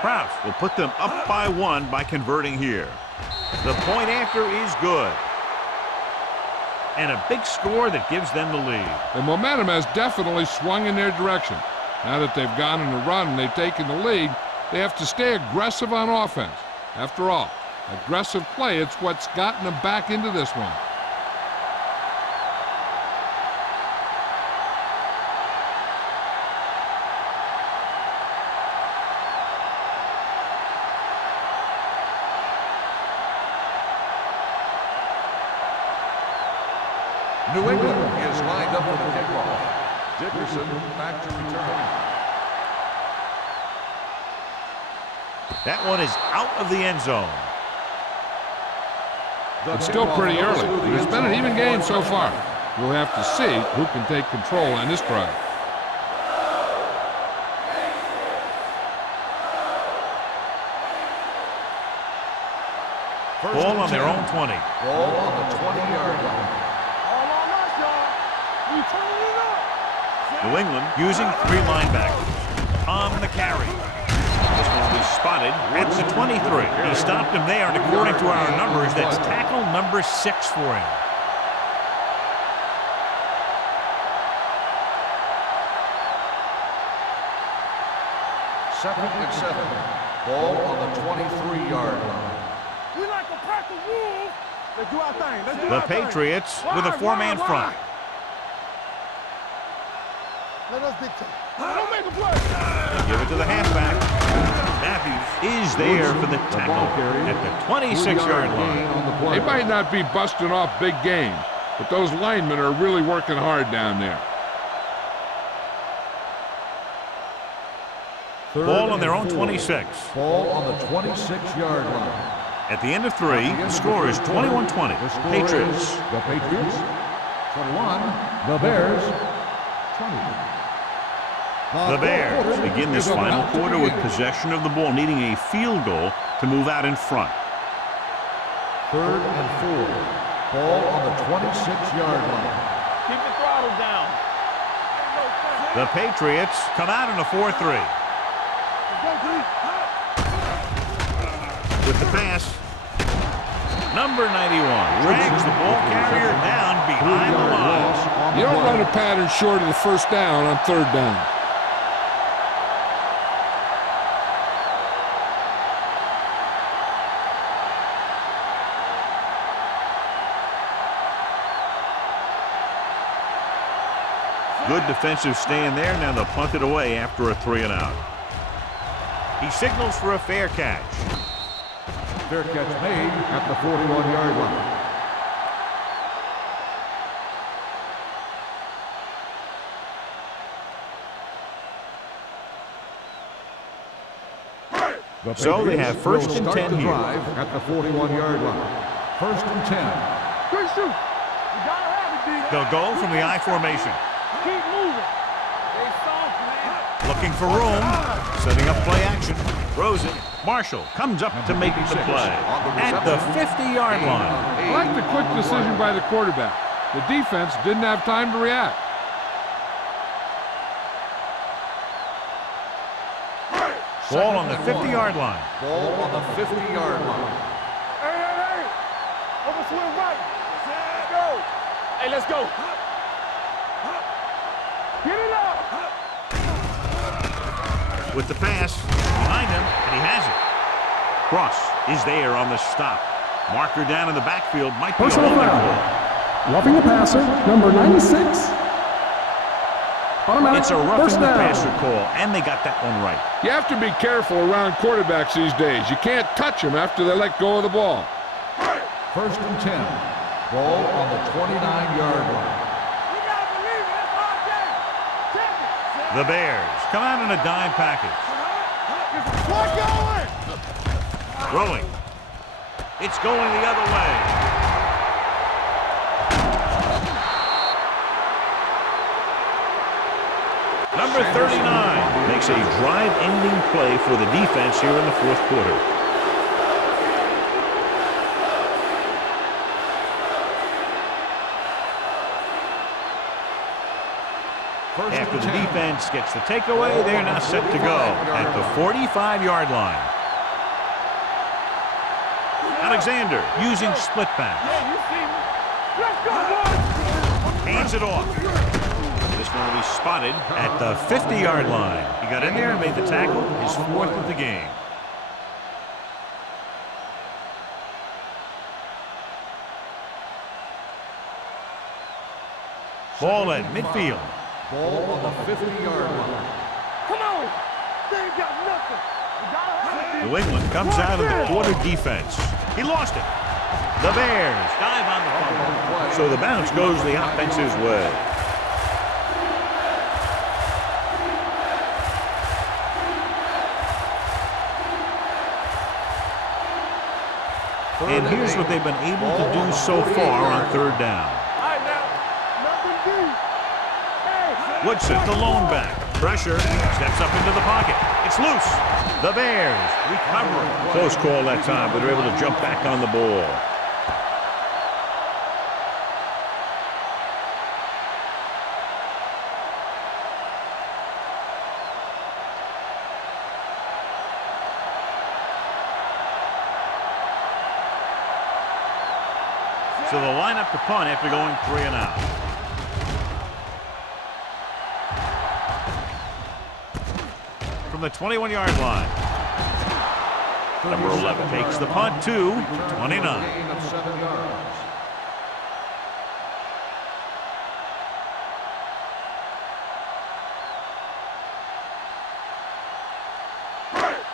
Kraus will put them up by 1 by converting here. The point after is good. And a big score that gives them the lead. The momentum has definitely swung in their direction. Now that they've gone on a run and they've taken the lead, they have to stay aggressive on offense. After all, aggressive play, it's what's gotten them back into this one. New England is lined up for the kickoff. Dickerson back to return. That one is out of the end zone. It's still pretty early, but it's been an even game so far. We'll have to see who can take control on this drive. Ball on their own 20. Ball on the 20-yard line. New England using 3 linebackers on the carry. This one will be spotted at the 23. He stopped him there, and according to our numbers, that's tackle number 6 for him. Second and 7. Ball on the 23-yard line. We like a pack of wolves. Let's do our thing. Let's do The our thing. Patriots with a 4-man front. Let us dictate. Don't make a play. Give it to the halfback. Matthews is there for the tackle at the 26-yard line. They might not be busting off big games, but those linemen are really working hard down there. Ball on their own 26. Ball on the 26-yard line. At the end of 3, the score is 21-20. Patriots. The Patriots. 21. The Bears. 20. The Bears begin this final quarter with possession of the ball, needing a field goal to move out in front. 3rd and 4. Ball on the 26-yard line. Keep the throttle down. The Patriots come out in a 4-3. With the pass, number 91 drags the ball carrier down behind the line. You don't run a pattern short of the first down on 3rd down. Good defensive stand there. Now they'll punt it away after a 3-and-out. He signals for a fair catch. Fair catch made at the 41-yard line. So they have first and 10 here. At the 41-yard line. First and 10. Good shoot. You gotta have it, D. They'll go from the I formation. Keep moving. They soft, man. Looking for room. Setting up play action. Throws it. Marshall comes up to make the play at the 50-yard line. I like the quick decision by the quarterback. The defense didn't have time to react. Ball on the 50-yard line. Ball on the 50-yard line. Hey. Over swing right. Let's go. Hey, let's go. Get it up. With the pass behind him, and he has it. Cross is there on the stop. Marker down in the backfield might be a Personal holding foul. call. Roughing the passer, number 96. Automatic It's a roughing first the down. passer call, and they got that one right. You have to be careful around quarterbacks these days. You can't touch them after they let go of the ball. First and 10. Ball on the 29-yard line. You gotta believe it. That's our game. Check it. The Bears come out in a dime package. What going? Throwing. It's going the other way. Number 39 makes a drive-ending play for the defense here in the fourth quarter. After the defense gets the takeaway, they're now set to go at the 45-yard line. Alexander using split back. You see me? Let's go, boys. Hands it off. This one will be spotted at the 50-yard line. He got in there and made the tackle, his fourth of the game. Ball at midfield. Ball on the 50-yard line. Come on. They ain't got nothing. You gotta have it. New England comes out of the quarter defense. He lost it. The Bears dive on the fumble. So the bounce goes the offense's way. And here's what they've been able to do so far on third down. All right, now. Nothing deep. Hey. Woodson, the lone back. Pressure. Steps up into the pocket. It's loose. The Bears recover. Close call that time, but they're able to jump back on the ball. So they'll line up to punt after going 3 and out. From the 21-yard line. Number 11 takes the punt to 29. Gain of 7 yards.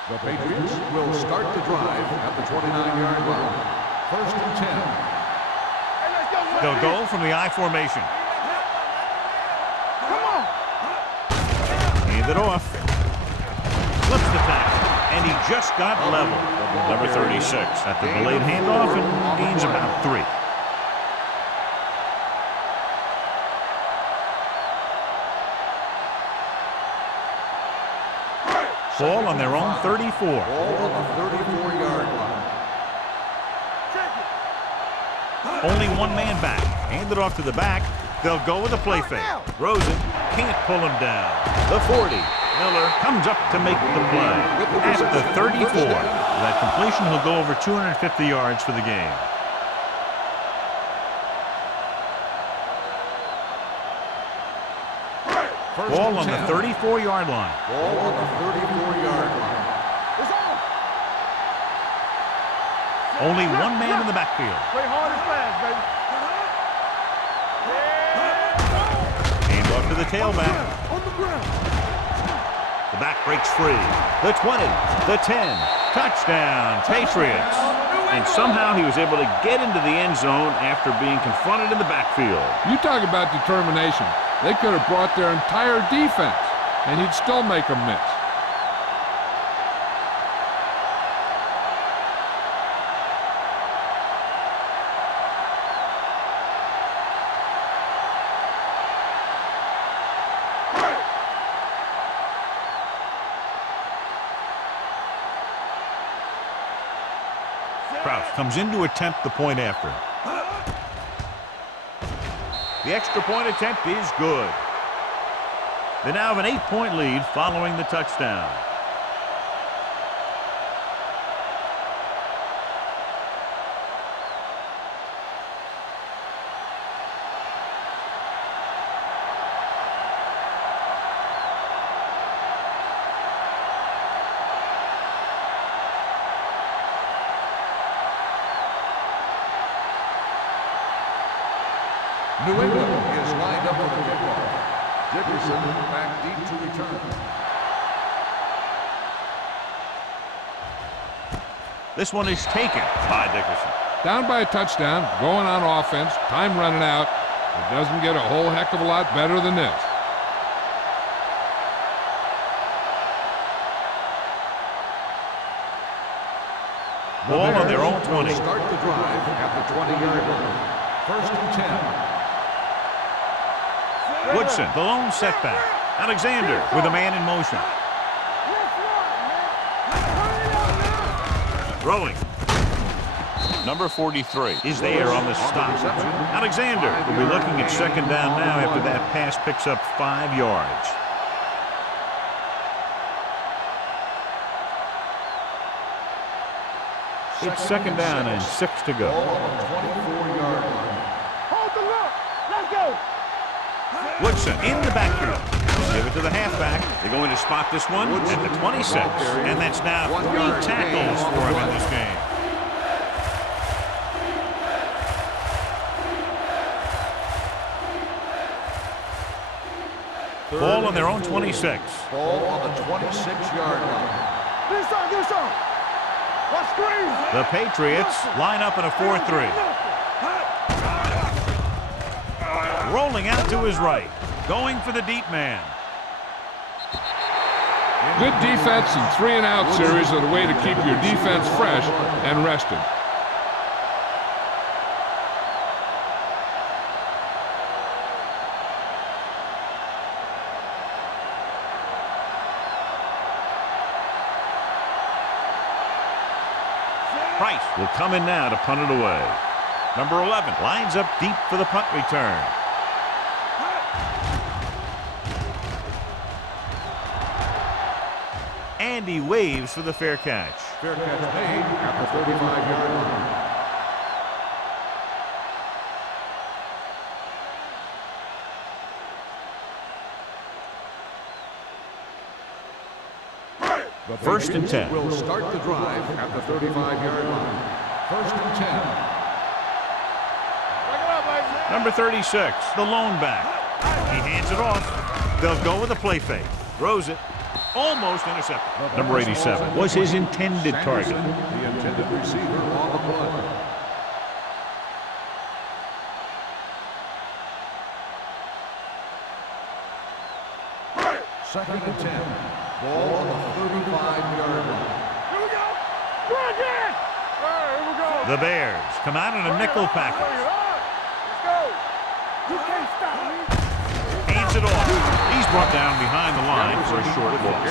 The Patriots will start the drive at the 29-yard line. First and 10. Hey, let's go. They'll go from the I formation. Come on. Hand it off. Flips the tackle. And he just got level. Number 36 at the delayed handoff and gains about 3. Ball on their own 34. Ball on the 34-yard line. Only one man back. Hand it off to the back. They'll go with a play fake. Rosen can't pull him down. The 40. Miller comes up to make the play at the 34. With that completion, he'll go over 250 yards for the game. Ball on the 34-yard line. Ball on the 34-yard line. It's on. Only one man in the backfield. Play hard and fast, baby. Hand off to the tailback. On the ground. The back breaks free. The 20, the 10. Touchdown, Patriots. And somehow he was able to get into the end zone after being confronted in the backfield. You talk about determination. They could have brought their entire defense, and he'd still make them miss. Kraus comes in to attempt the point after. The extra point attempt is good. They now have an 8-point lead following the touchdown. New England is lined up for the kickoff. Dickerson back deep to return. This one is taken by Dickerson. Down by a touchdown, going on offense, time running out. It doesn't get a whole heck of a lot better than this. Ball on their own 20. Start the drive at the 20-yard line. First and 10. Woodson, the lone setback. Alexander with a man in motion. Throwing. Number 43 is there on the stop. Alexander will be looking at second down now after that pass picks up 5 yards. It's second down and 6 to go. Ball on the 24-yard line. Hold the look. Let's go. Woodson in the backfield. Give it to the halfback. They're going to spot this one at the 26. And that's now 3 tackles for him in this game. Ball on their own 26. Ball on the 26-yard line. Give us some. Give us some. Watch screen. The Patriots line up in a 4-3. Rolling out to his right. Going for the deep man. Good defense and 3-and-out series are the way to keep your defense fresh and rested. Price will come in now to punt it away. Number 11 lines up deep for the punt return. And he waves for the fair catch. Fair catch made at the 35-yard line. The First and 10. Will start the drive at the 35-yard line. First and 10. Break it up, ladies. Number 36, the lone back. He hands it off. They'll go with a play fake. Throws it. Almost intercepted. Number 87 was his intended target. The intended receiver on the play. Second and 10. Ball on the 35-yard line. Here we go. Go again. All right, here we go. The Bears come out in a nickel Bring it package. on. Let's go. You can't stop me. Hands it off. He's brought down behind the line for a short loss.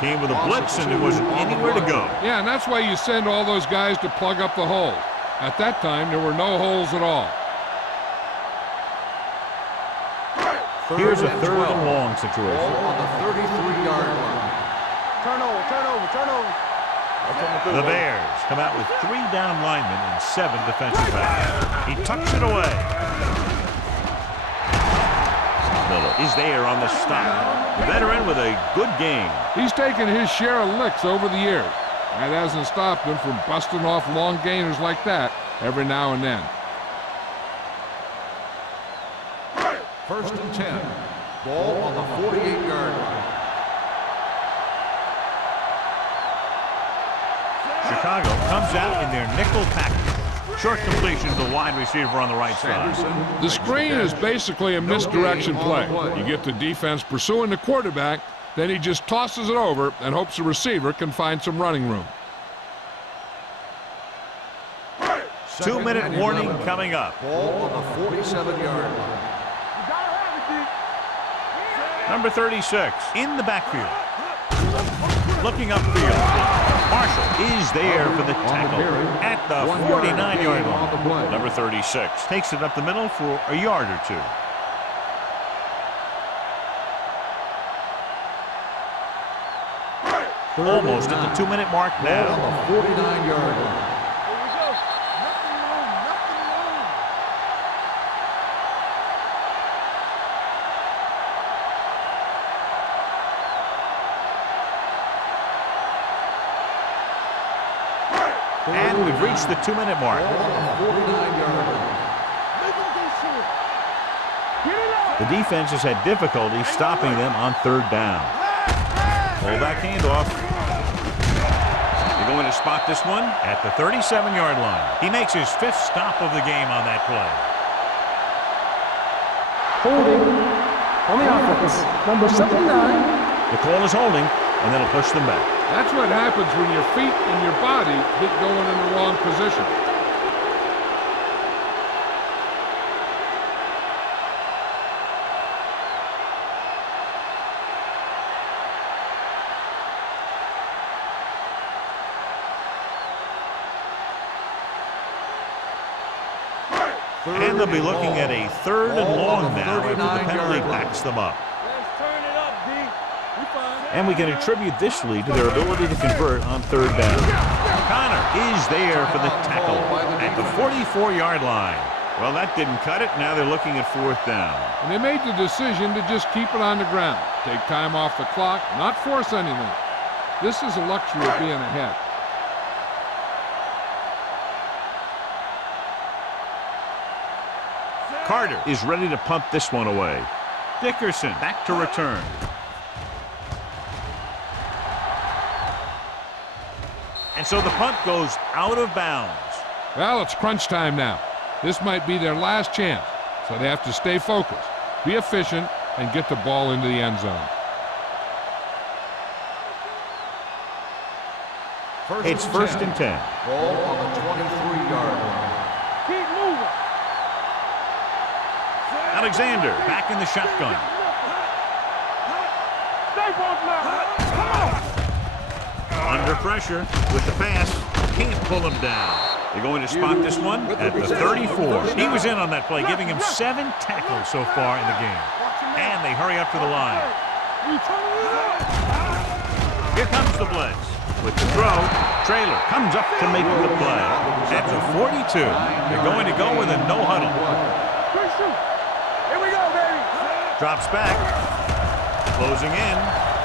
Came with a blitz and there wasn't anywhere to go. Yeah, and that's why you send all those guys to plug up the holes. At that time, there were no holes at all. Here's a third and long situation. Ball on the 33-yard line. Turnover, turnover, turnover. The Bears come out with 3 down linemen and 7 defensive backs. He tucks it away. Miller is there on the stop. The veteran with a good game. He's taken his share of licks over the years. That hasn't stopped him from busting off long gainers like that every now and then. First and 10. Ball on the 48-yard line. Chicago comes out in their nickel package. Short completion to the wide receiver on the right side. The screen is basically a misdirection play. You get the defense pursuing the quarterback, then he just tosses it over and hopes the receiver can find some running room. 2-minute warning coming up. Ball on the 47-yard line. You gotta have it, D. Number 36 in the backfield. Looking upfield. Marshall is there for the tackle at the 49-yard line. Number 36 takes it up the middle for a yard or two. Almost at the 2-minute mark now. On the 49-yard line. And we've reached the 2-minute mark. The defense has had difficulty stopping them on third down. Fullback handoff. They're going to spot this one at the 37-yard line. He makes his 5th stop of the game on that play. Holding on the offense, number 79. The call is holding, and then it'll push them back. That's what happens when your feet and your body get going in the wrong position. And they'll be looking at a 3rd and long now after the penalty backs them up. Let's turn it up, D. We fine. And we can attribute this lead to their ability to convert on third down. Connor is there for the tackle at the 44-yard line. Well, that didn't cut it. Now they're looking at 4th down. And they made the decision to just keep it on the ground. Take time off the clock, not force anything. This is a luxury of being ahead. Carter is ready to punt this one away. Dickerson back to return. And so the punt goes out of bounds. Well, it's crunch time now. This might be their last chance, so they have to stay focused, be efficient, and get the ball into the end zone. It's 1st and 10. Ball on the 23-yard line. Keep moving. Alexander back in the shotgun. Stay focused now. Come on. Under pressure with the pass. Can't pull him down. They're going to spot this one at the 34. He was in on that play, giving him 7 tackles so far in the game. And they hurry up to the line. Here comes the blitz. With the throw, Traylor comes up to make the play. That's a 42. They're going to go with a no huddle. Here we go, baby. Drops back. Closing in.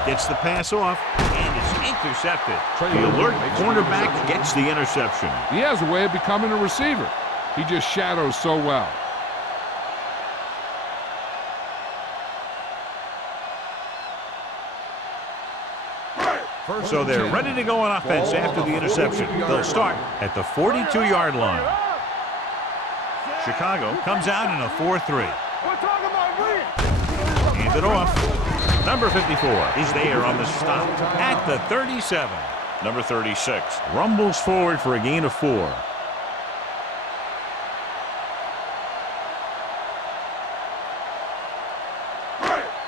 Gets the pass off. And it's intercepted. The alert cornerback gets the interception. He has a way of becoming a receiver. He just shadows so well. So they're ready to go on offense after the interception. They'll start at the 42-yard line. Chicago comes out in a 4-3. We're talking about green. Hand it off. Number 54 is there on the stop at the 37. Number 36 rumbles forward for a gain of 4.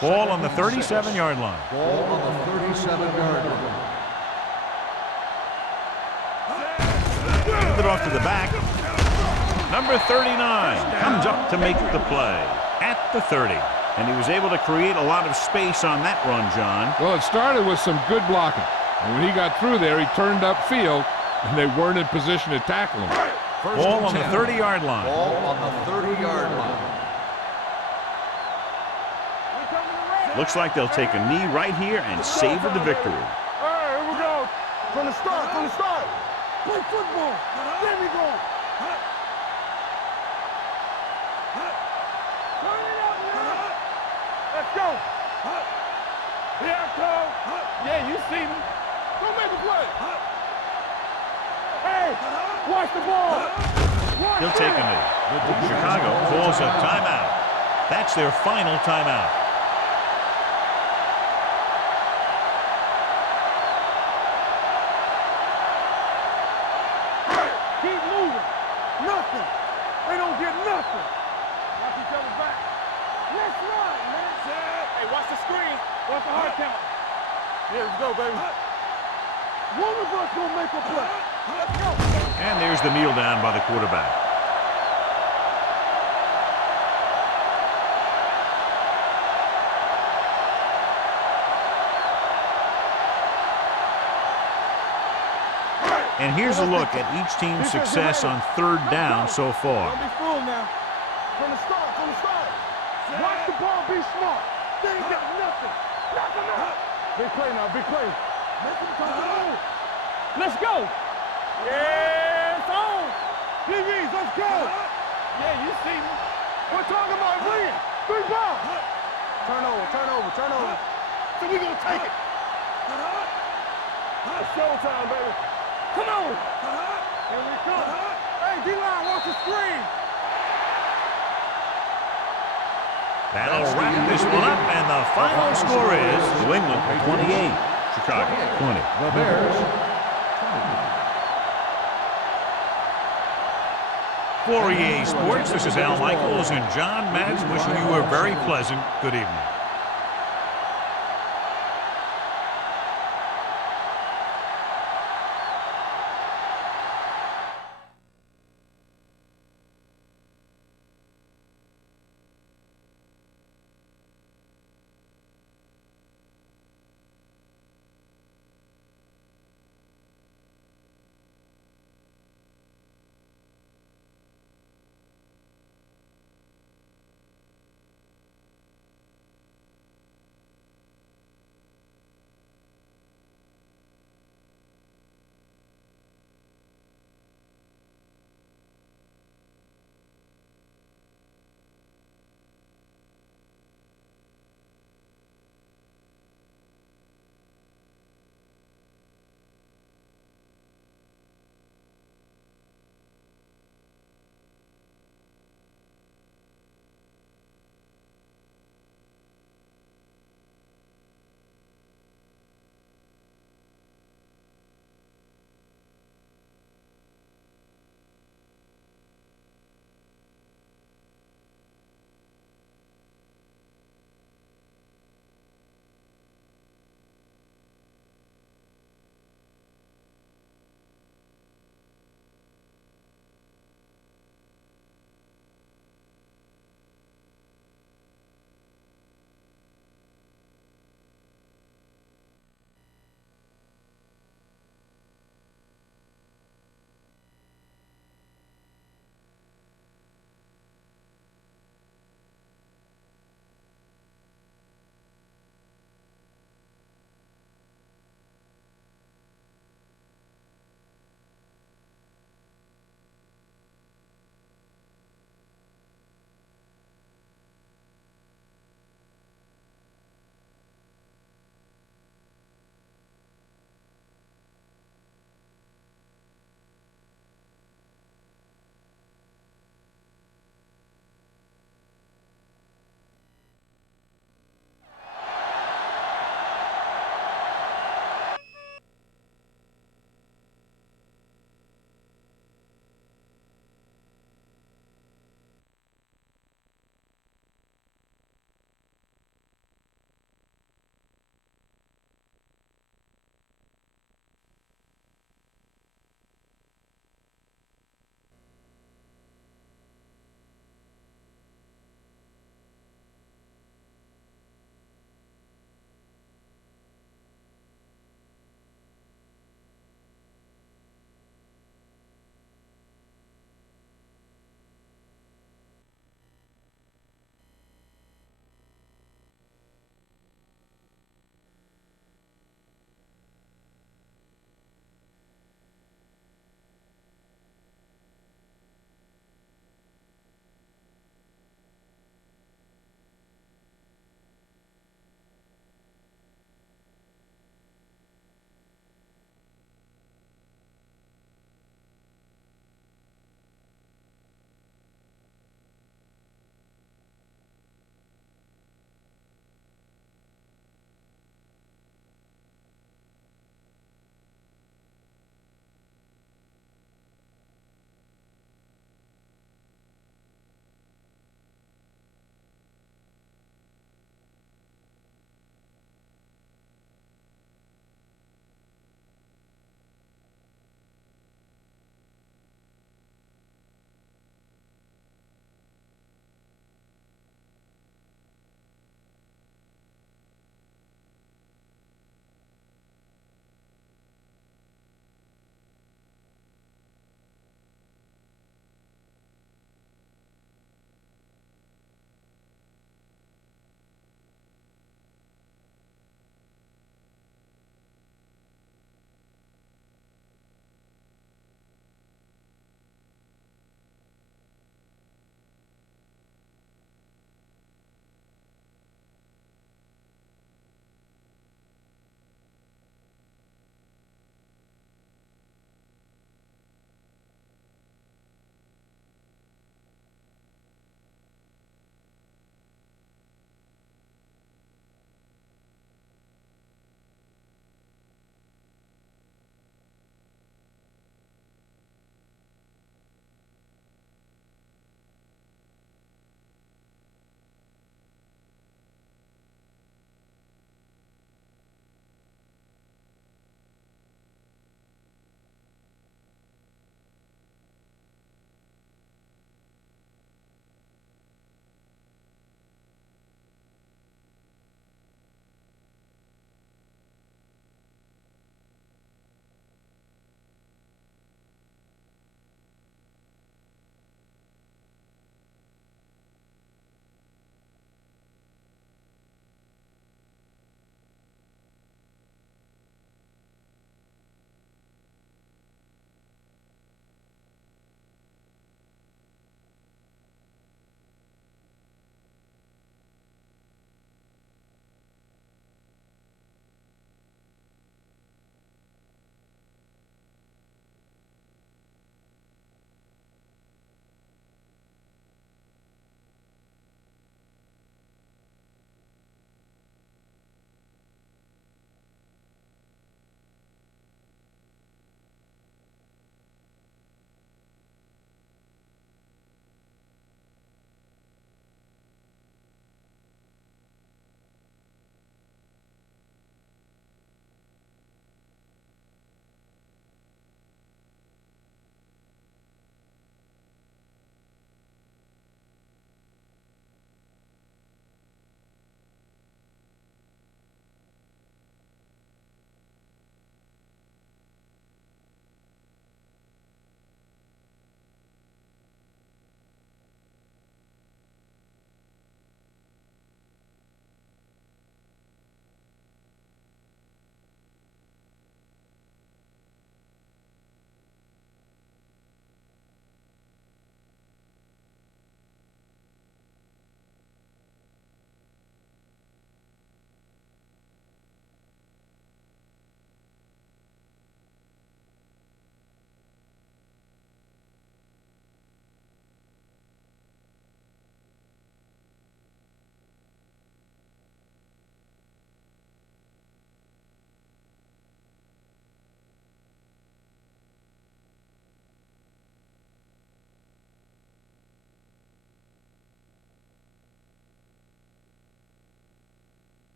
Ball on the 37-yard line. Ball on the 37-yard line. Hand it off to the back. Number 39 comes up to make the play at the 30. And he was able to create a lot of space on that run, John. Well, it started with some good blocking. And when he got through there, he turned upfield, and they weren't in position to tackle him. Ball on the 30-yard line. Ball on the 30-yard line. Looks like they'll take a knee right here and savor the victory. All right, here we go. From the start, from the start. Play football. There we go. Turn it up now. Let's go. Here I come. Yeah, you see me. Go make a play. Hey, watch the ball. He'll take a knee. Chicago calls a timeout. That's their final timeout. Keep moving. Nothing. They don't get nothing. Watch each other back. Let's run, man. Hey, watch the screen. Watch the hard count. Here we go, baby. One of us gonna make a play. Let's go. And there's the kneel down by the quarterback. And here's a look at each team's success on third down so far. Don't be fooled now. From the start. Watch the ball, be smart. They ain't got nothing. Knock him out. Big play now, big play. Let's go. Yeah, it's on. DBs, let's go. Yeah, you see me. We're talking about win. 3 balls. Turn over. So we gonna take it. It's showtime, baby. Come on. Here we come. Hey, D-line, watch the screen. That'll wrap this one up, and the final score is New England 28, Chicago 20. The Bears. For EA Sports, this is Al Michaels and John Madden wishing you a very pleasant good evening.